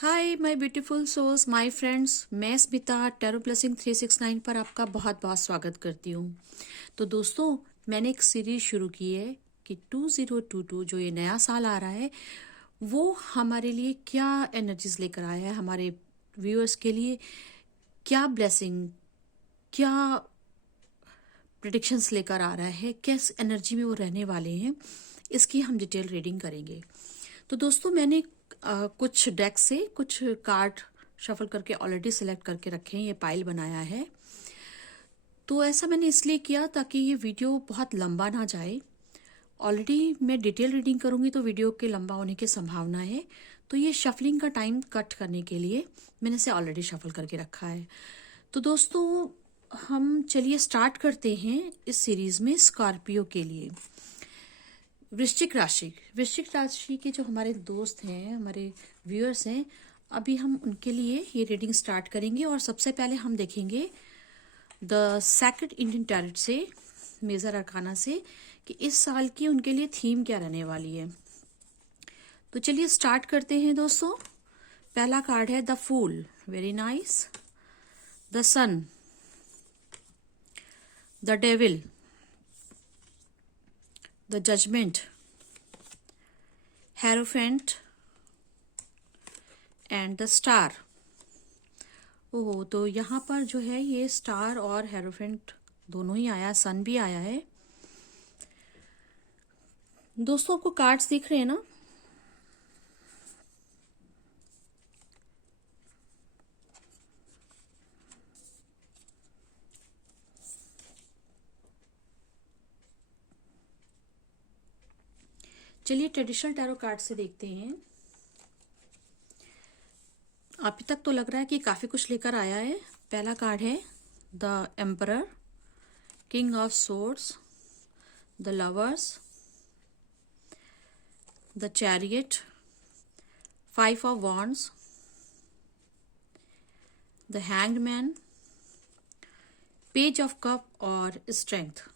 Hi my beautiful souls, my friends. मैं Smita tarot blessing 369 पर आपका बहुत बहुत स्वागत करती हूँ। तो दोस्तों, मैंने एक सीरीज शुरू की है कि 2022 जो ये नया साल आ रहा है वो हमारे लिए क्या एनर्जीज लेकर आया है, हमारे व्यूअर्स के लिए क्या ब्लेसिंग, क्या प्रेडिक्शंस लेकर आ रहा है, किस एनर्जी में वो रहने वाले हैं, इसकी हम डिटेल रीडिंग करेंगे। तो दोस्तों, मैंने कुछ डेक से कुछ कार्ड शफल करके ऑलरेडी सिलेक्ट करके रखे हैं, ये पाइल बनाया है। तो ऐसा मैंने इसलिए किया ताकि ये वीडियो बहुत लंबा ना जाए। ऑलरेडी मैं डिटेल रीडिंग करूंगी तो वीडियो के लंबा होने की संभावना है, तो ये शफलिंग का टाइम कट करने के लिए मैंने इसे ऑलरेडी शफल करके रखा है। तो दोस्तों, हम चलिए स्टार्ट करते हैं इस सीरीज में स्कॉर्पियो के लिए। वृश्चिक राशि के जो हमारे दोस्त हैं, हमारे व्यूअर्स हैं, अभी हम उनके लिए ये रीडिंग स्टार्ट करेंगे। और सबसे पहले हम देखेंगे द सेक्रेड इंडियन टैरोट से, मेजर अरकाना से, कि इस साल की उनके लिए थीम क्या रहने वाली है। तो चलिए स्टार्ट करते हैं दोस्तों। पहला कार्ड है the fool, very nice. The sun, the devil, the judgement, hierophant and the star. ओहो, तो यहाँ पर जो है ये स्टार और हेरोफेंट दोनों ही आया, सन भी आया है। दोस्तों, आपको कार्ड्स दिख रहे हैं ना? चलिए ट्रेडिशनल टैरो कार्ड से देखते हैं। अभी तक तो लग रहा है कि काफी कुछ लेकर आया है। पहला कार्ड है the emperor, king of swords, the lovers, the chariot, five of wands, the hanged man, page of cup और स्ट्रेंथ।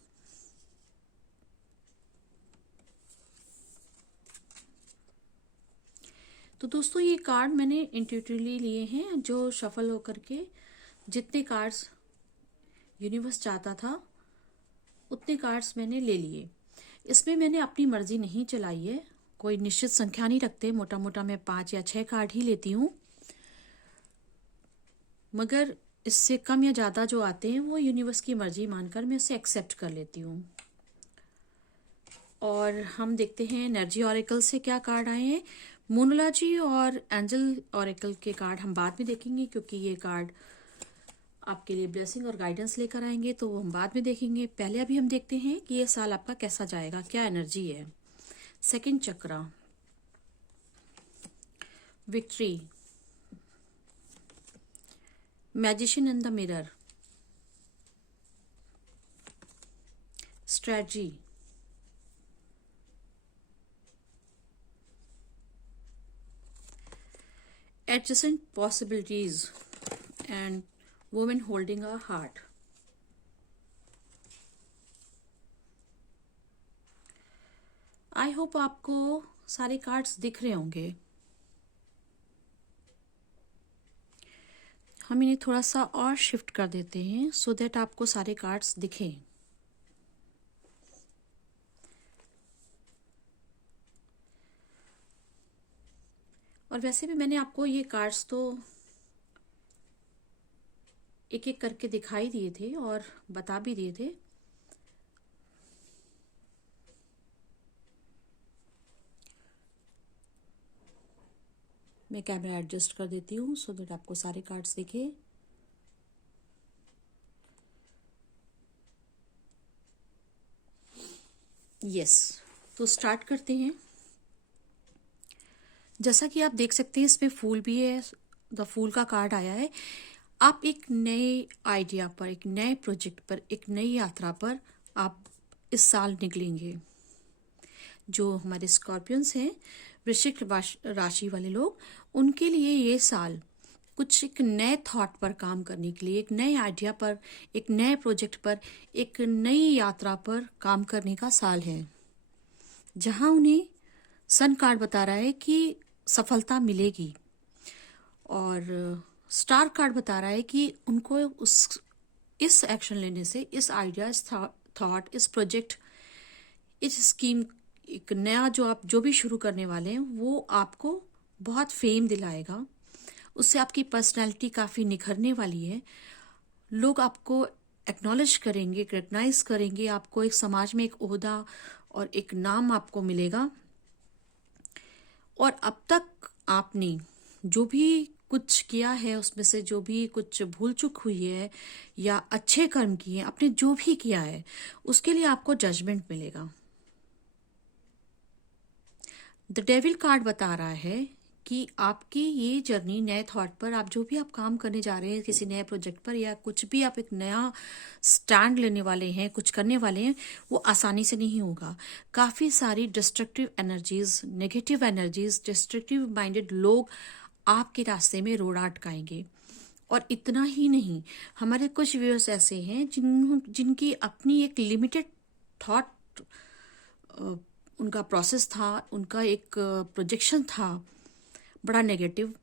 तो दोस्तों, ये कार्ड मैंने इंट्यूटिवली लिए हैं, जो शफल होकर के जितने कार्ड्स यूनिवर्स चाहता था उतने कार्ड्स मैंने ले लिए। इसमें मैंने अपनी मर्जी नहीं चलाई है, कोई निश्चित संख्या नहीं रखते। मोटा मोटा मैं 5 या 6 कार्ड ही लेती हूँ, मगर इससे कम या ज्यादा जो आते हैं वो यूनिवर्स की मर्जी मानकर मैं उसे एक्सेप्ट कर लेती हूँ। और हम देखते हैं एनर्जी ऑरेकल से क्या कार्ड आए हैं। मोनोलॉजी और एंजल ऑरेकल के कार्ड हम बाद में देखेंगे, क्योंकि ये कार्ड आपके लिए ब्लेसिंग और गाइडेंस लेकर आएंगे, तो वो हम बाद में देखेंगे। पहले अभी हम देखते हैं कि ये साल आपका कैसा जाएगा, क्या एनर्जी है। Second chakra, victory, magician in the mirror, strategy, adjacent possibilities and woman holding a heart। I hope आपको सारे कार्ड्स दिख रहे होंगे। हम इन्हें थोड़ा सा और शिफ्ट कर देते हैं सो दैट आपको सारे कार्ड्स दिखें। और वैसे भी मैंने आपको ये कार्ड्स तो एक एक करके दिखाई दिए थे और बता भी दिए थे। मैं कैमरा एडजस्ट कर देती हूँ सो दैट आपको सारे कार्ड्स दिखे। यस, तो स्टार्ट करते हैं। जैसा कि आप देख सकते हैं इसमें फूल भी है, द फूल का कार्ड आया है। आप एक नए आइडिया पर, एक नए प्रोजेक्ट पर, एक नई यात्रा पर आप इस साल निकलेंगे। जो हमारे स्कॉर्पियंस हैं, वृश्चिक राशि वाले लोग, उनके लिए ये साल कुछ एक नए थॉट पर काम करने के लिए, एक नए आइडिया पर, एक नए प्रोजेक्ट पर, एक नई यात्रा पर काम करने का साल है, जहां उन्हें सन कार्ड बता रहा है कि सफलता मिलेगी। और स्टार कार्ड बता रहा है कि उनको इस एक्शन लेने से, इस आइडिया, इस थॉट, इस प्रोजेक्ट, इस स्कीम, एक नया जो आप जो भी शुरू करने वाले हैं वो आपको बहुत फेम दिलाएगा। उससे आपकी पर्सनैलिटी काफ़ी निखरने वाली है। लोग आपको एक्नॉलेज करेंगे, रिकग्नाइज करेंगे, आपको एक समाज में एक ओहदा और एक नाम आपको मिलेगा। और अब तक आपने जो भी कुछ किया है उसमें से जो भी कुछ भूल चूक हुई है या अच्छे कर्म किए हैं, आपने जो भी किया है उसके लिए आपको जजमेंट मिलेगा। द डेविल कार्ड बता रहा है कि आपकी ये जर्नी नए थॉट पर, आप जो भी आप काम करने जा रहे हैं किसी नए प्रोजेक्ट पर, या कुछ भी आप एक नया स्टैंड लेने वाले हैं, कुछ करने वाले हैं, वो आसानी से नहीं होगा। काफ़ी सारी destructive energies, negative energies, destructive minded लोग आपके रास्ते में रोड़ा अटकाएंगे। और इतना ही नहीं, हमारे कुछ व्यूअर्स ऐसे हैं जिनकी अपनी एक लिमिटेड थॉट, उनका प्रोसेस था, उनका एक प्रोजेक्शन था बड़ा नेगेटिव,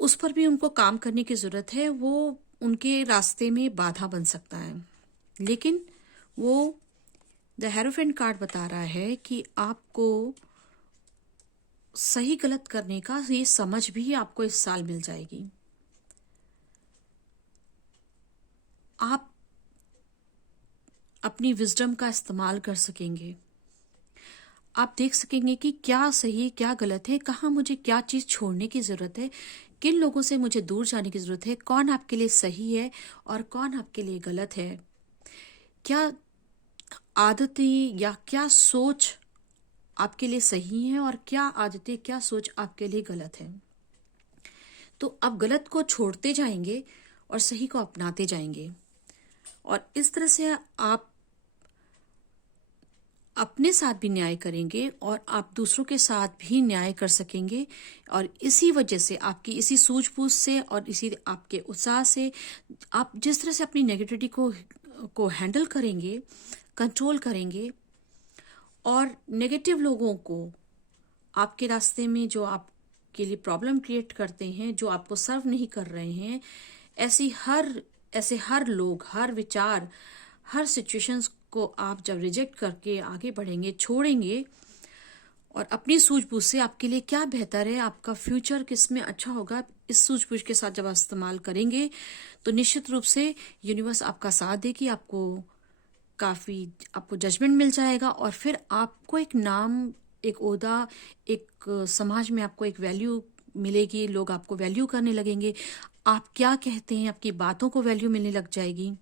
उस पर भी उनको काम करने की ज़रूरत है। वो उनके रास्ते में बाधा बन सकता है, लेकिन वो द हेरोफेंट कार्ड बता रहा है कि आपको सही गलत करने का ये समझ भी आपको इस साल मिल जाएगी। आप अपनी विजडम का इस्तेमाल कर सकेंगे। आप देख सकेंगे कि क्या सही क्या गलत है, कहाँ मुझे क्या चीज़ छोड़ने की ज़रूरत है, किन लोगों से मुझे दूर जाने की ज़रूरत है, कौन आपके लिए सही है और कौन आपके लिए गलत है, क्या आदतें या क्या सोच आपके लिए सही है और क्या आदतें, क्या सोच आपके लिए गलत है। तो आप गलत को छोड़ते जाएंगे और सही को अपनाते जाएंगे, और इस तरह से आप अपने साथ भी न्याय करेंगे और आप दूसरों के साथ भी न्याय कर सकेंगे। और इसी वजह से, आपकी इसी सूझबूझ से और इसी आपके उत्साह से, आप जिस तरह से अपनी नेगेटिविटी को हैंडल करेंगे, कंट्रोल करेंगे, और नेगेटिव लोगों को आपके रास्ते में जो आपके लिए प्रॉब्लम क्रिएट करते हैं, जो आपको सर्व नहीं कर रहे हैं, ऐसे हर लोग, हर विचार, हर सिचुएशंस को आप जब रिजेक्ट करके आगे बढ़ेंगे, छोड़ेंगे, और अपनी सूझबूझ से आपके लिए क्या बेहतर है, आपका फ्यूचर किस में अच्छा होगा, इस सूझबूझ के साथ जब आप इस्तेमाल करेंगे तो निश्चित रूप से यूनिवर्स आपका साथ देगी। आपको जजमेंट मिल जाएगा, और फिर आपको एक नाम, एक ओहदा, एक समाज में आपको एक वैल्यू मिलेगी। लोग आपको वैल्यू करने लगेंगे। आप क्या कहते हैं, आपकी बातों को वैल्यू मिलने लग जाएगी।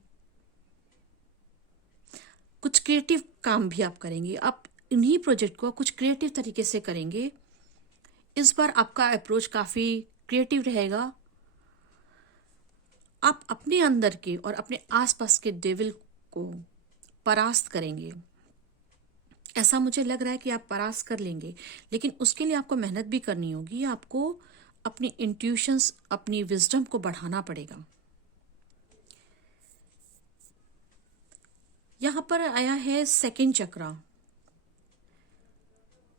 कुछ क्रिएटिव काम भी आप करेंगे, आप इन्हीं प्रोजेक्ट को कुछ क्रिएटिव तरीके से करेंगे। इस बार आपका अप्रोच काफी क्रिएटिव रहेगा। आप अपने अंदर के और अपने आसपास के डेविल को परास्त करेंगे। ऐसा मुझे लग रहा है कि आप परास्त कर लेंगे, लेकिन उसके लिए आपको मेहनत भी करनी होगी। आपको अपनी इंट्यूशंस, अपनी विजडम को बढ़ाना पड़ेगा। यहां पर आया है सेकंड चक्रा।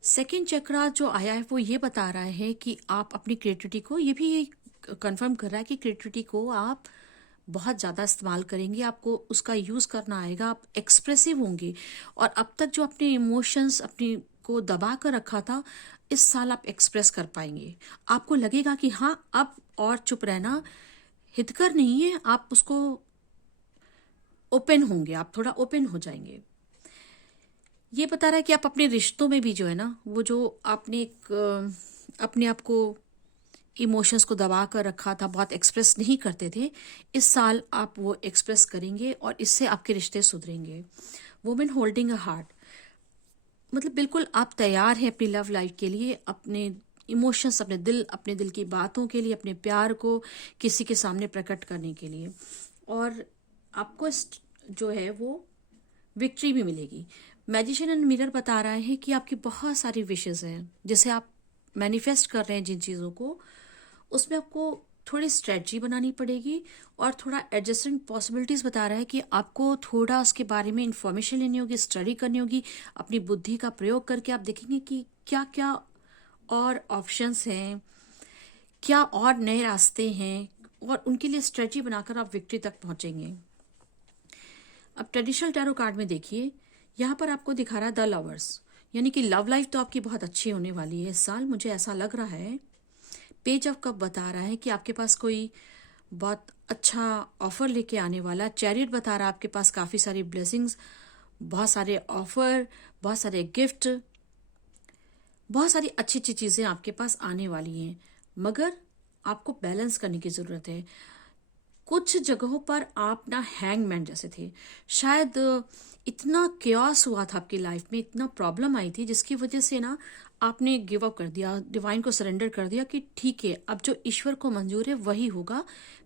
सेकंड चक्रा जो आया है वो ये बता रहा है कि आप अपनी क्रिएटिविटी को, ये भी कंफर्म कर रहा है कि क्रिएटिविटी को आप बहुत ज़्यादा इस्तेमाल करेंगे, आपको उसका यूज़ करना आएगा, आप एक्सप्रेसिव होंगे। और अब तक जो अपने इमोशंस अपनी को दबा कर रखा था, इस साल आप एक्सप्रेस कर पाएंगे। आपको लगेगा कि हाँ, अब और चुप रहना हितकर नहीं है, आप उसको ओपन होंगे, आप थोड़ा ओपन हो जाएंगे। ये बता रहा है कि आप अपने रिश्तों में भी जो है ना, वो जो आपने अपने आप को इमोशंस को दबा कर रखा था, बहुत एक्सप्रेस नहीं करते थे, इस साल आप वो एक्सप्रेस करेंगे और इससे आपके रिश्ते सुधरेंगे। वुमेन होल्डिंग अ हार्ट, मतलब बिल्कुल आप तैयार हैं अपनी लव लाइफ के लिए, अपने इमोशंस, अपने दिल की बातों के लिए, अपने प्यार को किसी के सामने प्रकट करने के लिए। और आपको जो है वो विक्ट्री भी मिलेगी। मैजिशियन एंड मिरर बता रहा है कि आपकी बहुत सारी विशेस हैं, जैसे आप मैनिफेस्ट कर रहे हैं जिन चीज़ों को, उसमें आपको थोड़ी स्ट्रेटजी बनानी पड़ेगी और थोड़ा एडजस्टेंट पॉसिबिलिटीज़ बता रहा है कि आपको थोड़ा उसके बारे में इंफॉर्मेशन लेनी होगी, स्टडी करनी होगी। अपनी बुद्धि का प्रयोग करके आप देखेंगे कि क्या क्या और ऑप्शंस हैं, क्या और नए रास्ते हैं, और उनके लिए स्ट्रेटजी बनाकर आप विक्ट्री तक पहुंचेंगे। अब ट्रेडिशनल टैरो कार्ड में देखिए, यहाँ पर आपको दिखा रहा है द लवर्स, यानी कि लव लाइफ तो आपकी बहुत अच्छी होने वाली है इस साल, मुझे ऐसा लग रहा है। पेज ऑफ कप बता रहा है कि आपके पास कोई बहुत अच्छा ऑफर लेके आने वाला। चैरियट बता रहा है आपके पास काफ़ी सारी ब्लेसिंग्स, बहुत सारे ऑफर, बहुत सारे गिफ्ट, बहुत सारी अच्छी अच्छी चीज़ें आपके पास आने वाली हैं। मगर आपको बैलेंस करने की ज़रूरत है। कुछ जगहों पर आप ना हैंगमैन जैसे थे, शायद इतना क्योस हुआ था आपकी लाइफ में, इतना प्रॉब्लम आई थी जिसकी वजह से ना आपने गिव अप कर दिया, डिवाइन को सरेंडर कर दिया कि ठीक है अब जो ईश्वर को मंजूर है वही होगा,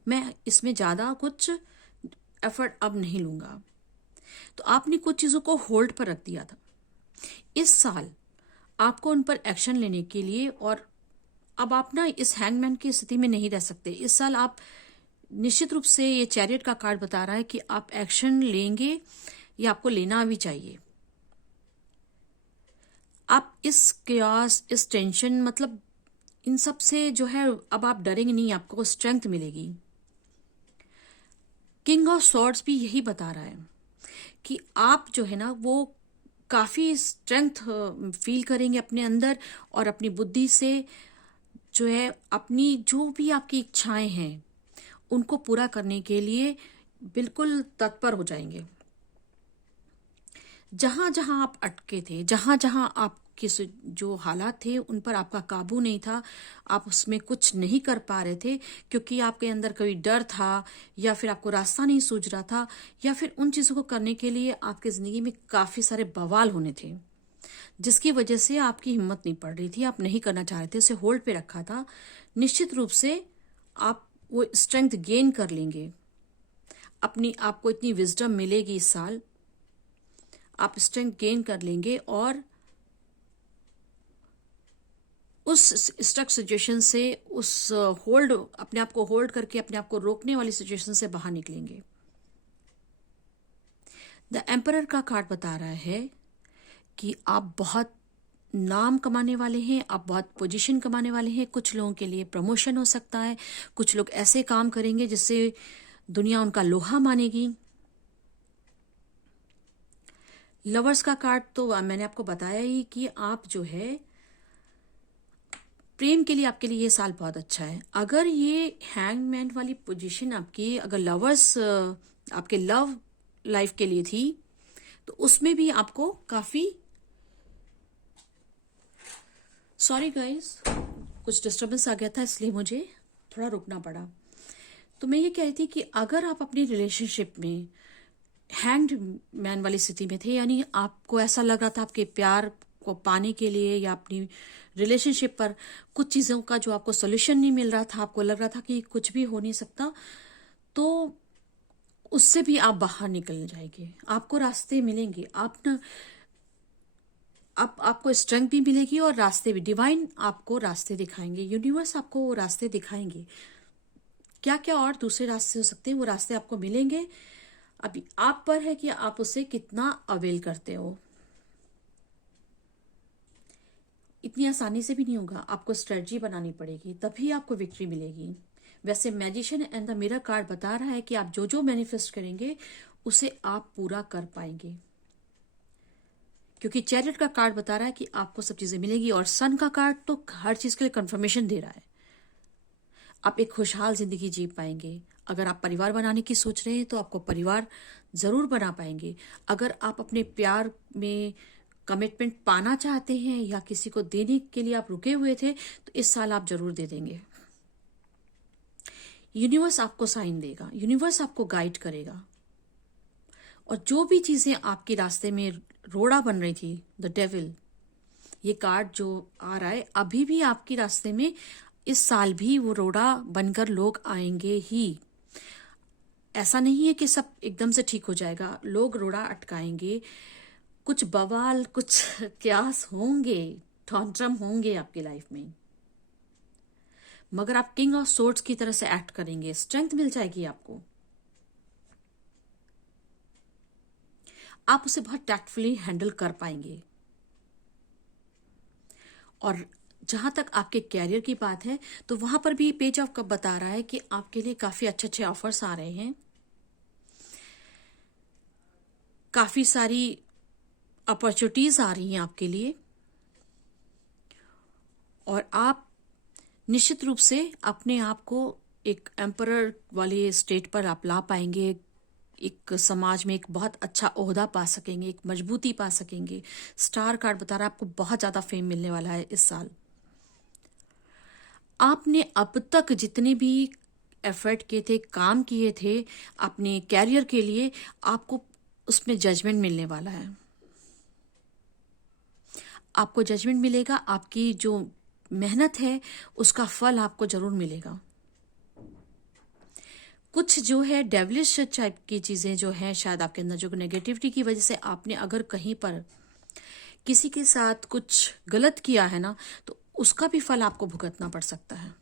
मैं इसमें ज़्यादा कुछ एफर्ट अब नहीं लूंगा। तो आपने कुछ चीज़ों को होल्ड पर रख दिया था। इस साल आपको उन पर एक्शन लेने के लिए, और अब आप ना इस हैंगमैन की स्थिति में नहीं रह सकते। इस साल आप निश्चित रूप से, ये चैरियट का कार्ड बता रहा है कि आप एक्शन लेंगे, या आपको लेना भी चाहिए। आप इस क्यास, इस टेंशन, मतलब इन सब से जो है अब आप डरेंगे नहीं, आपको स्ट्रेंथ मिलेगी। किंग ऑफ सॉर्ड्स भी यही बता रहा है कि आप जो है ना वो काफी स्ट्रेंथ फील करेंगे अपने अंदर, और अपनी बुद्धि से जो है अपनी जो भी आपकी इच्छाएं हैं उनको पूरा करने के लिए बिल्कुल तत्पर हो जाएंगे। जहां जहां आप अटके थे, जहां जहां आपके जो हालात थे उन पर आपका काबू नहीं था, आप उसमें कुछ नहीं कर पा रहे थे क्योंकि आपके अंदर कोई डर था, या फिर आपको रास्ता नहीं सूझ रहा था, या फिर उन चीजों को करने के लिए आपकी जिंदगी में काफी सारे बवाल होने थे जिसकी वजह से आपकी हिम्मत नहीं पड़ रही थी, आप नहीं करना चाह रहे थे, उसे होल्ड पे रखा था। निश्चित रूप से आप वो स्ट्रेंथ गेन कर लेंगे, अपनी आपको इतनी विजडम मिलेगी इस साल, आप स्ट्रेंथ गेन कर लेंगे और उस स्टक सिचुएशन से, उस होल्ड, अपने आप को होल्ड करके अपने आप को रोकने वाली सिचुएशन से बाहर निकलेंगे। द एम्परर का कार्ड बता रहा है कि आप बहुत नाम कमाने वाले हैं, आप बहुत पोजीशन कमाने वाले हैं। कुछ लोगों के लिए प्रमोशन हो सकता है, कुछ लोग ऐसे काम करेंगे जिससे दुनिया उनका लोहा मानेगी। लवर्स का कार्ड तो मैंने आपको बताया ही कि आप जो है प्रेम के लिए, आपके लिए ये साल बहुत अच्छा है। अगर ये हैंगमैन वाली पोजीशन आपकी, अगर लवर्स आपके लव लाइफ के लिए थी, तो उसमें भी आपको काफी, सॉरी गाइस कुछ डिस्टरबेंस आ गया था इसलिए मुझे थोड़ा रुकना पड़ा। तो मैं ये कह रही थी कि अगर आप अपनी रिलेशनशिप में हैंग्ड मैन वाली स्थिति में थे, यानी आपको ऐसा लग रहा था आपके प्यार को पाने के लिए या अपनी रिलेशनशिप पर कुछ चीज़ों का जो आपको सोल्यूशन नहीं मिल रहा था, आपको लग रहा था कि कुछ भी हो नहीं सकता, तो उससे भी आप बाहर निकल जाएंगे, आपको रास्ते मिलेंगे। आप ना, आपको स्ट्रेंथ भी मिलेगी और रास्ते भी, डिवाइन आपको रास्ते दिखाएंगे, यूनिवर्स आपको वो रास्ते दिखाएंगे। क्या क्या और दूसरे रास्ते हो सकते हैं, वो रास्ते आपको मिलेंगे। अभी आप पर है कि आप उसे कितना अवेल करते हो। इतनी आसानी से भी नहीं होगा, आपको स्ट्रेटजी बनानी पड़ेगी, तभी आपको विक्ट्री मिलेगी। वैसे magician and the mirror card बता रहा है कि आप जो जो मैनिफेस्ट करेंगे उसे आप पूरा कर पाएंगे, क्योंकि चैरियट का कार्ड बता रहा है कि आपको सब चीजें मिलेगी, और सन का कार्ड तो हर चीज के लिए कंफर्मेशन दे रहा है। आप एक खुशहाल जिंदगी जी पाएंगे। अगर आप परिवार बनाने की सोच रहे हैं तो आपको परिवार जरूर बना पाएंगे। अगर आप अपने प्यार में कमिटमेंट पाना चाहते हैं या किसी को देने के लिए आप रुके हुए थे, तो इस साल आप जरूर दे देंगे। यूनिवर्स आपको साइन देगा, यूनिवर्स आपको गाइड करेगा, और जो भी चीजें आपके रास्ते में रोड़ा बन रही थी, द डेविल, ये कार्ड जो आ रहा है अभी भी आपके रास्ते में, इस साल भी वो रोड़ा बनकर लोग आएंगे ही। ऐसा नहीं है कि सब एकदम से ठीक हो जाएगा, लोग रोड़ा अटकाएंगे, कुछ बवाल, कुछ क्यास होंगे, ठॉन्ट्रम होंगे आपकी लाइफ में, मगर आप किंग ऑफ सोर्ड्स की तरह से एक्ट करेंगे, स्ट्रेंथ मिल जाएगी आपको, आप उसे बहुत टैक्टफुली हैंडल कर पाएंगे। और जहां तक आपके कैरियर की बात है तो वहां पर भी पेज ऑफ कप बता रहा है कि आपके लिए काफी अच्छे अच्छे ऑफर्स आ रहे हैं, काफी सारी अपॉर्चुनिटीज आ रही हैं आपके लिए, और आप निश्चित रूप से अपने आप को एक एम्परर वाले स्टेट पर आप ला पाएंगे। एक समाज में एक बहुत अच्छा ओहदा पा सकेंगे, एक मजबूती पा सकेंगे। स्टार कार्ड बता रहा है आपको बहुत ज्यादा फेम मिलने वाला है इस साल। आपने अब तक जितने भी एफर्ट किए थे, काम किए थे अपने कैरियर के लिए, आपको उसमें जजमेंट मिलने वाला है। आपको जजमेंट मिलेगा, आपकी जो मेहनत है उसका फल आपको जरूर मिलेगा। कुछ जो है डेविलिश टाइप की चीजें जो है शायद आपके अंदर, जो नेगेटिविटी की वजह से आपने अगर कहीं पर किसी के साथ कुछ गलत किया है ना, तो उसका भी फल आपको भुगतना पड़ सकता है।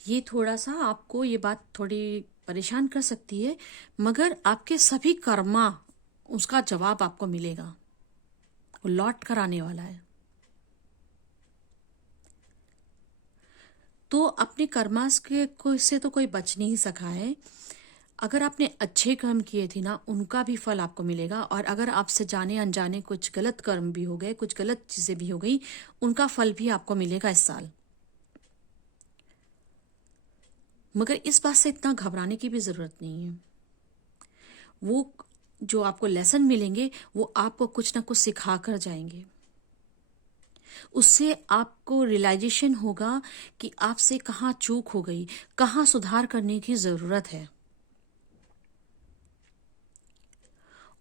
ये थोड़ा सा आपको, ये बात थोड़ी परेशान कर सकती है, मगर आपके सभी कर्मा उसका जवाब आपको मिलेगा, वो लौट कर आने वाला है। तो अपने कर्मास के को से तो कोई बच नहीं सका है। अगर आपने अच्छे कर्म किए थे ना, उनका भी फल आपको मिलेगा, और अगर आपसे जाने अनजाने कुछ गलत कर्म भी हो गए, कुछ गलत चीजें भी हो गई, उनका फल भी आपको मिलेगा इस साल। मगर इस बात से इतना घबराने की भी जरूरत नहीं है। वो जो आपको लेसन मिलेंगे वो आपको कुछ ना कुछ सिखा कर जाएंगे। उससे आपको रियलाइजेशन होगा कि आपसे कहाँ चूक हो गई, कहाँ सुधार करने की जरूरत है।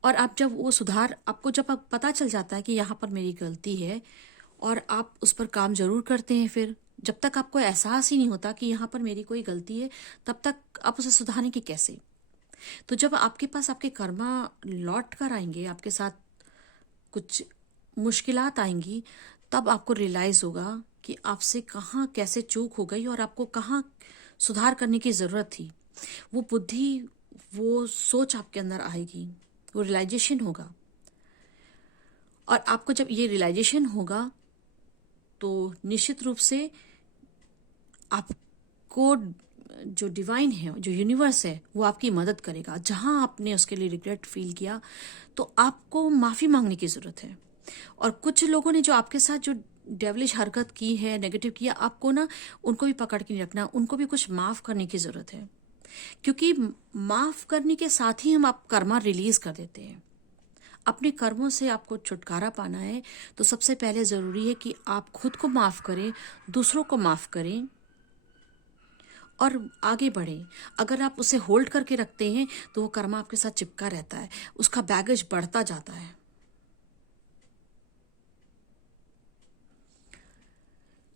और आप जब वो सुधार, आपको जब आप पता चल जाता है कि यहाँ पर मेरी गलती है, और आप उस पर काम जरूर करते हैं, फिर जब तक आपको एहसास ही नहीं होता कि यहाँ पर मेरी कोई गलती है, तब तक आप उसे सुधारेंगे कैसे? तो जब आपके पास आपके कर्मा लौट कर आएंगे, आपके साथ कुछ मुश्किलात आएंगी, तब आपको रियलाइज होगा कि आपसे कहाँ कैसे चूक हो गई और आपको कहाँ सुधार करने की जरूरत थी। वो बुद्धि, वो सोच आपके अंदर आएगी, वो रियलाइजेशन होगा। और आपको जब ये रियलाइजेशन होगा तो निश्चित रूप से आपको जो डिवाइन है, जो यूनिवर्स है, वो आपकी मदद करेगा। जहां आपने उसके लिए रिग्रेट फील किया तो आपको माफी मांगने की जरूरत है। और कुछ लोगों ने जो आपके साथ जो डेवलिश हरकत की है, नेगेटिव किया, आपको ना उनको भी पकड़ के नहीं रखना, उनको भी कुछ माफ करने की जरूरत है। क्योंकि माफ करने के साथ ही हम आप कर्मा रिलीज कर देते हैं। अपने कर्मों से आपको छुटकारा पाना है तो सबसे पहले जरूरी है कि आप खुद को माफ करें, दूसरों को माफ करें और आगे बढ़ें। अगर आप उसे होल्ड करके रखते हैं तो वो कर्मा आपके साथ चिपका रहता है, उसका बैगेज बढ़ता जाता है।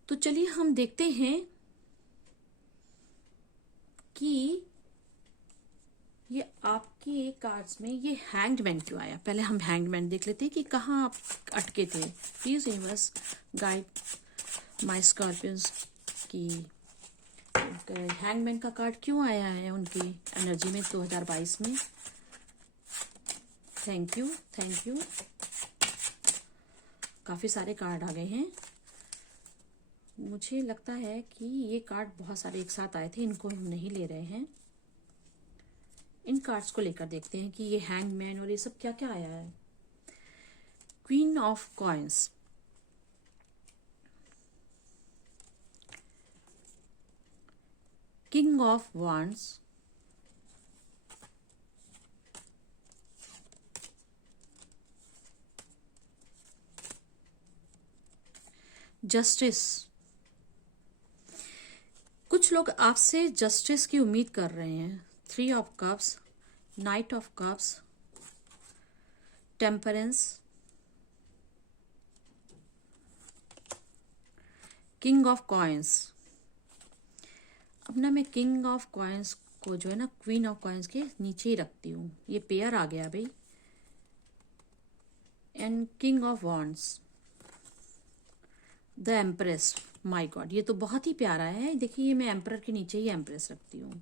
तो चलिए हम देखते हैं कि ये आपके कार्ड्स में ये हैंग्ड क्यों आया। पहले हम हैंग्ड देख लेते हैं कि कहाँ आप अटके थे। Please universe guide my scorpions की हैंगमैन का कार्ड क्यों आया है उनकी एनर्जी में 2022 में। Thank you, thank you. काफी सारे कार्ड आ गए हैं। मुझे लगता है कि ये कार्ड बहुत सारे एक साथ आए थे, इनको हम नहीं ले रहे हैं। इन कार्ड्स को लेकर देखते हैं कि ये हैंगमैन और ये सब क्या क्या आया है। Queen of coins, king of wands, justice. कुछ लोग आपसे जस्टिस की उम्मीद कर रहे हैं। 3 of cups, night of cups, temperance, king of coins. अब ना मैं किंग ऑफ कॉइन्स को जो है ना क्वीन ऑफ कॉइन्स के नीचे ही रखती हूँ। ये पेयर आ गया भाई। And king of wands, the empress. My God, ये तो बहुत ही प्यारा है। देखिए, ये मैं एम्परर के नीचे ही एम्प्रेस रखती हूँ।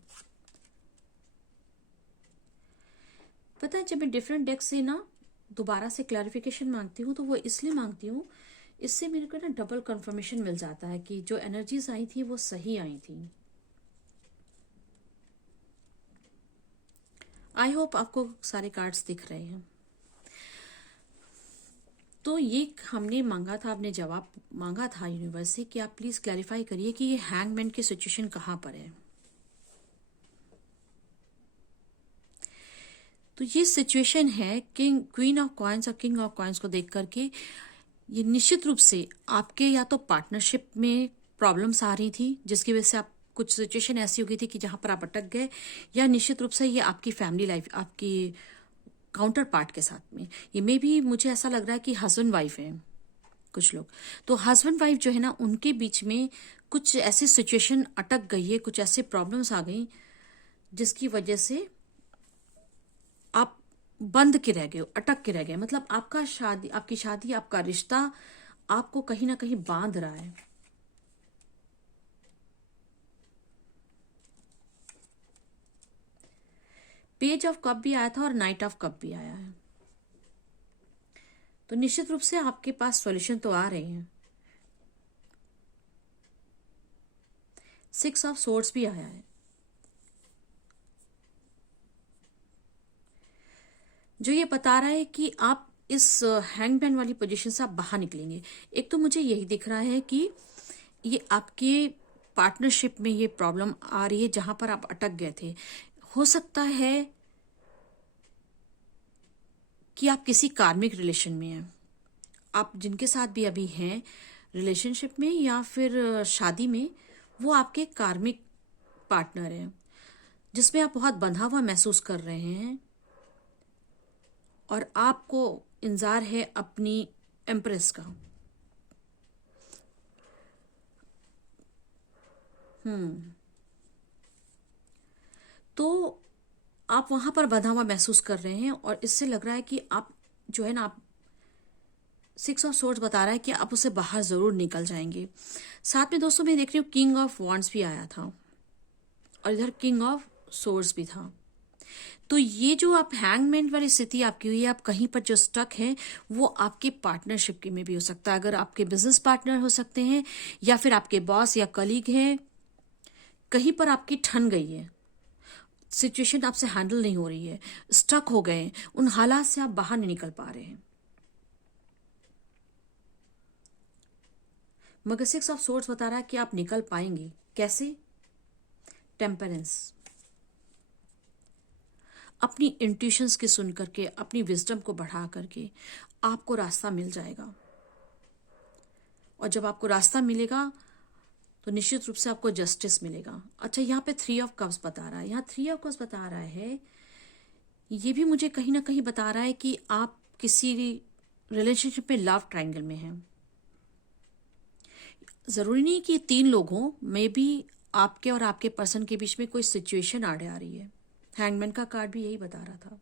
पता है, जब मैं डिफरेंट डेक से ना दोबारा से क्लैरिफिकेशन मांगती हूँ, तो वो इसलिए मांगती हूँ, इससे मेरे को ना डबल कंफर्मेशन मिल जाता है कि जो एनर्जीज आई थी वो सही आई थी। आई होप आपको सारे कार्ड्स दिख रहे हैं। तो ये हमने मांगा था, आपने जवाब मांगा था यूनिवर्स से कि आप प्लीज क्लैरिफाई करिए कि ये हैंगमैन की सिचुएशन कहाँ पर है। तो ये सिचुएशन है किंग क्वीन ऑफ कॉइन्स और किंग ऑफ कॉइन्स को देख करके ये निश्चित रूप से आपके या तो पार्टनरशिप में प्रॉब्लम्स आ रही थी, जिसकी वजह से आप कुछ सिचुएशन ऐसी हो गई थी कि जहां पर आप अटक गए, या निश्चित रूप से ये आपकी फैमिली लाइफ, आपकी काउंटर पार्ट के साथ में, ये में भी मुझे ऐसा लग रहा है कि हस्बैंड वाइफ है कुछ लोग। तो हस्बैंड वाइफ जो है ना, उनके बीच में कुछ ऐसी सिचुएशन अटक गई है, कुछ ऐसे प्रॉब्लम्स आ गई जिसकी वजह से आप बंद के रह गए, अटक के रह गए। मतलब आपकी शादी, आपका रिश्ता आपको कहीं ना कहीं बांध रहा है। पेज ऑफ कप भी आया था और नाइट ऑफ कप भी आया है। तो निश्चित रूप से आपके पास सॉल्यूशन तो आ रहे हैं। 6 ऑफ सोर्ड्स भी आया है, जो ये बता रहा है कि आप इस हैंगमैन वाली पोजीशन से आप बाहर निकलेंगे। एक तो मुझे यही दिख रहा है कि ये आपके पार्टनरशिप में ये प्रॉब्लम आ रही है जहां पर आप अटक गए थे। हो सकता है कि आप किसी कार्मिक रिलेशन में हैं, आप जिनके साथ भी अभी हैं रिलेशनशिप में या फिर शादी में, वो आपके कार्मिक पार्टनर हैं जिसमें आप बहुत बंधा हुआ महसूस कर रहे हैं और आपको इंतजार है अपनी एम्प्रेस का। तो आप वहां पर बंधा हुआ महसूस कर रहे हैं और इससे लग रहा है कि आप जो है ना, आप 6 ऑफ सोर्ड्स बता रहा है कि आप उससे बाहर जरूर निकल जाएंगे। साथ में दोस्तों मैं देख रही हूँ किंग ऑफ वॉन्ड्स भी आया था और इधर किंग ऑफ सोर्ड्स भी था। तो ये जो आप हैंगमैन वाली स्थिति आपकी हुई है, आप कहीं पर जो स्टक है, वो आपके पार्टनरशिप के में भी हो सकता है। अगर आपके बिजनेस पार्टनर हो सकते हैं या फिर आपके बॉस या कलीग हैं, कहीं पर आपकी ठन गई है सिचुएशन, आपसे हैंडल नहीं हो रही है, स्टक हो गए, उन हालात से आप बाहर नहीं निकल पा रहे हैं। मगर 6 ऑफ सोर्ड्स बता रहा है कि आप निकल पाएंगे। कैसे? टेम्परेंस, अपनी इंट्यूशंस की सुन करके, अपनी विजडम को बढ़ा करके आपको रास्ता मिल जाएगा। और जब आपको रास्ता मिलेगा तो निश्चित रूप से आपको जस्टिस मिलेगा। अच्छा, यहाँ पे 3 ऑफ कप्स बता रहा है, यहाँ 3 ऑफ कप्स बता रहा है, ये भी मुझे कहीं ना कहीं बता रहा है कि आप किसी रिलेशनशिप में लव ट्रायंगल में हैं। जरूरी नहीं कि 3 लोग हों, मे बी आपके और आपके पर्सन के बीच में कोई सिचुएशन आ रही है। हैंगमैन का कार्ड भी यही बता रहा था।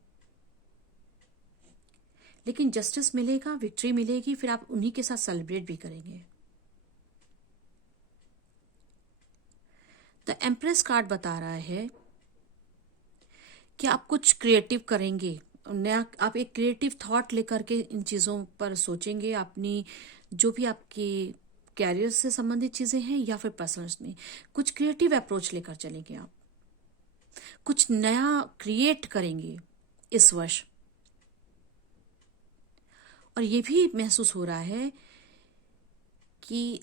लेकिन जस्टिस मिलेगा, विक्ट्री मिलेगी, फिर आप उन्हीं के साथ सेलिब्रेट भी करेंगे। द एम्प्रेस कार्ड बता रहा है कि आप कुछ क्रिएटिव करेंगे, नया, आप एक क्रिएटिव थॉट लेकर के इन चीज़ों पर सोचेंगे। अपनी जो भी आपकी कैरियर से संबंधित चीज़ें हैं या फिर पर्सनल्स में कुछ क्रिएटिव अप्रोच लेकर चलेंगे, आप कुछ नया क्रिएट करेंगे इस वर्ष। और ये भी महसूस हो रहा है कि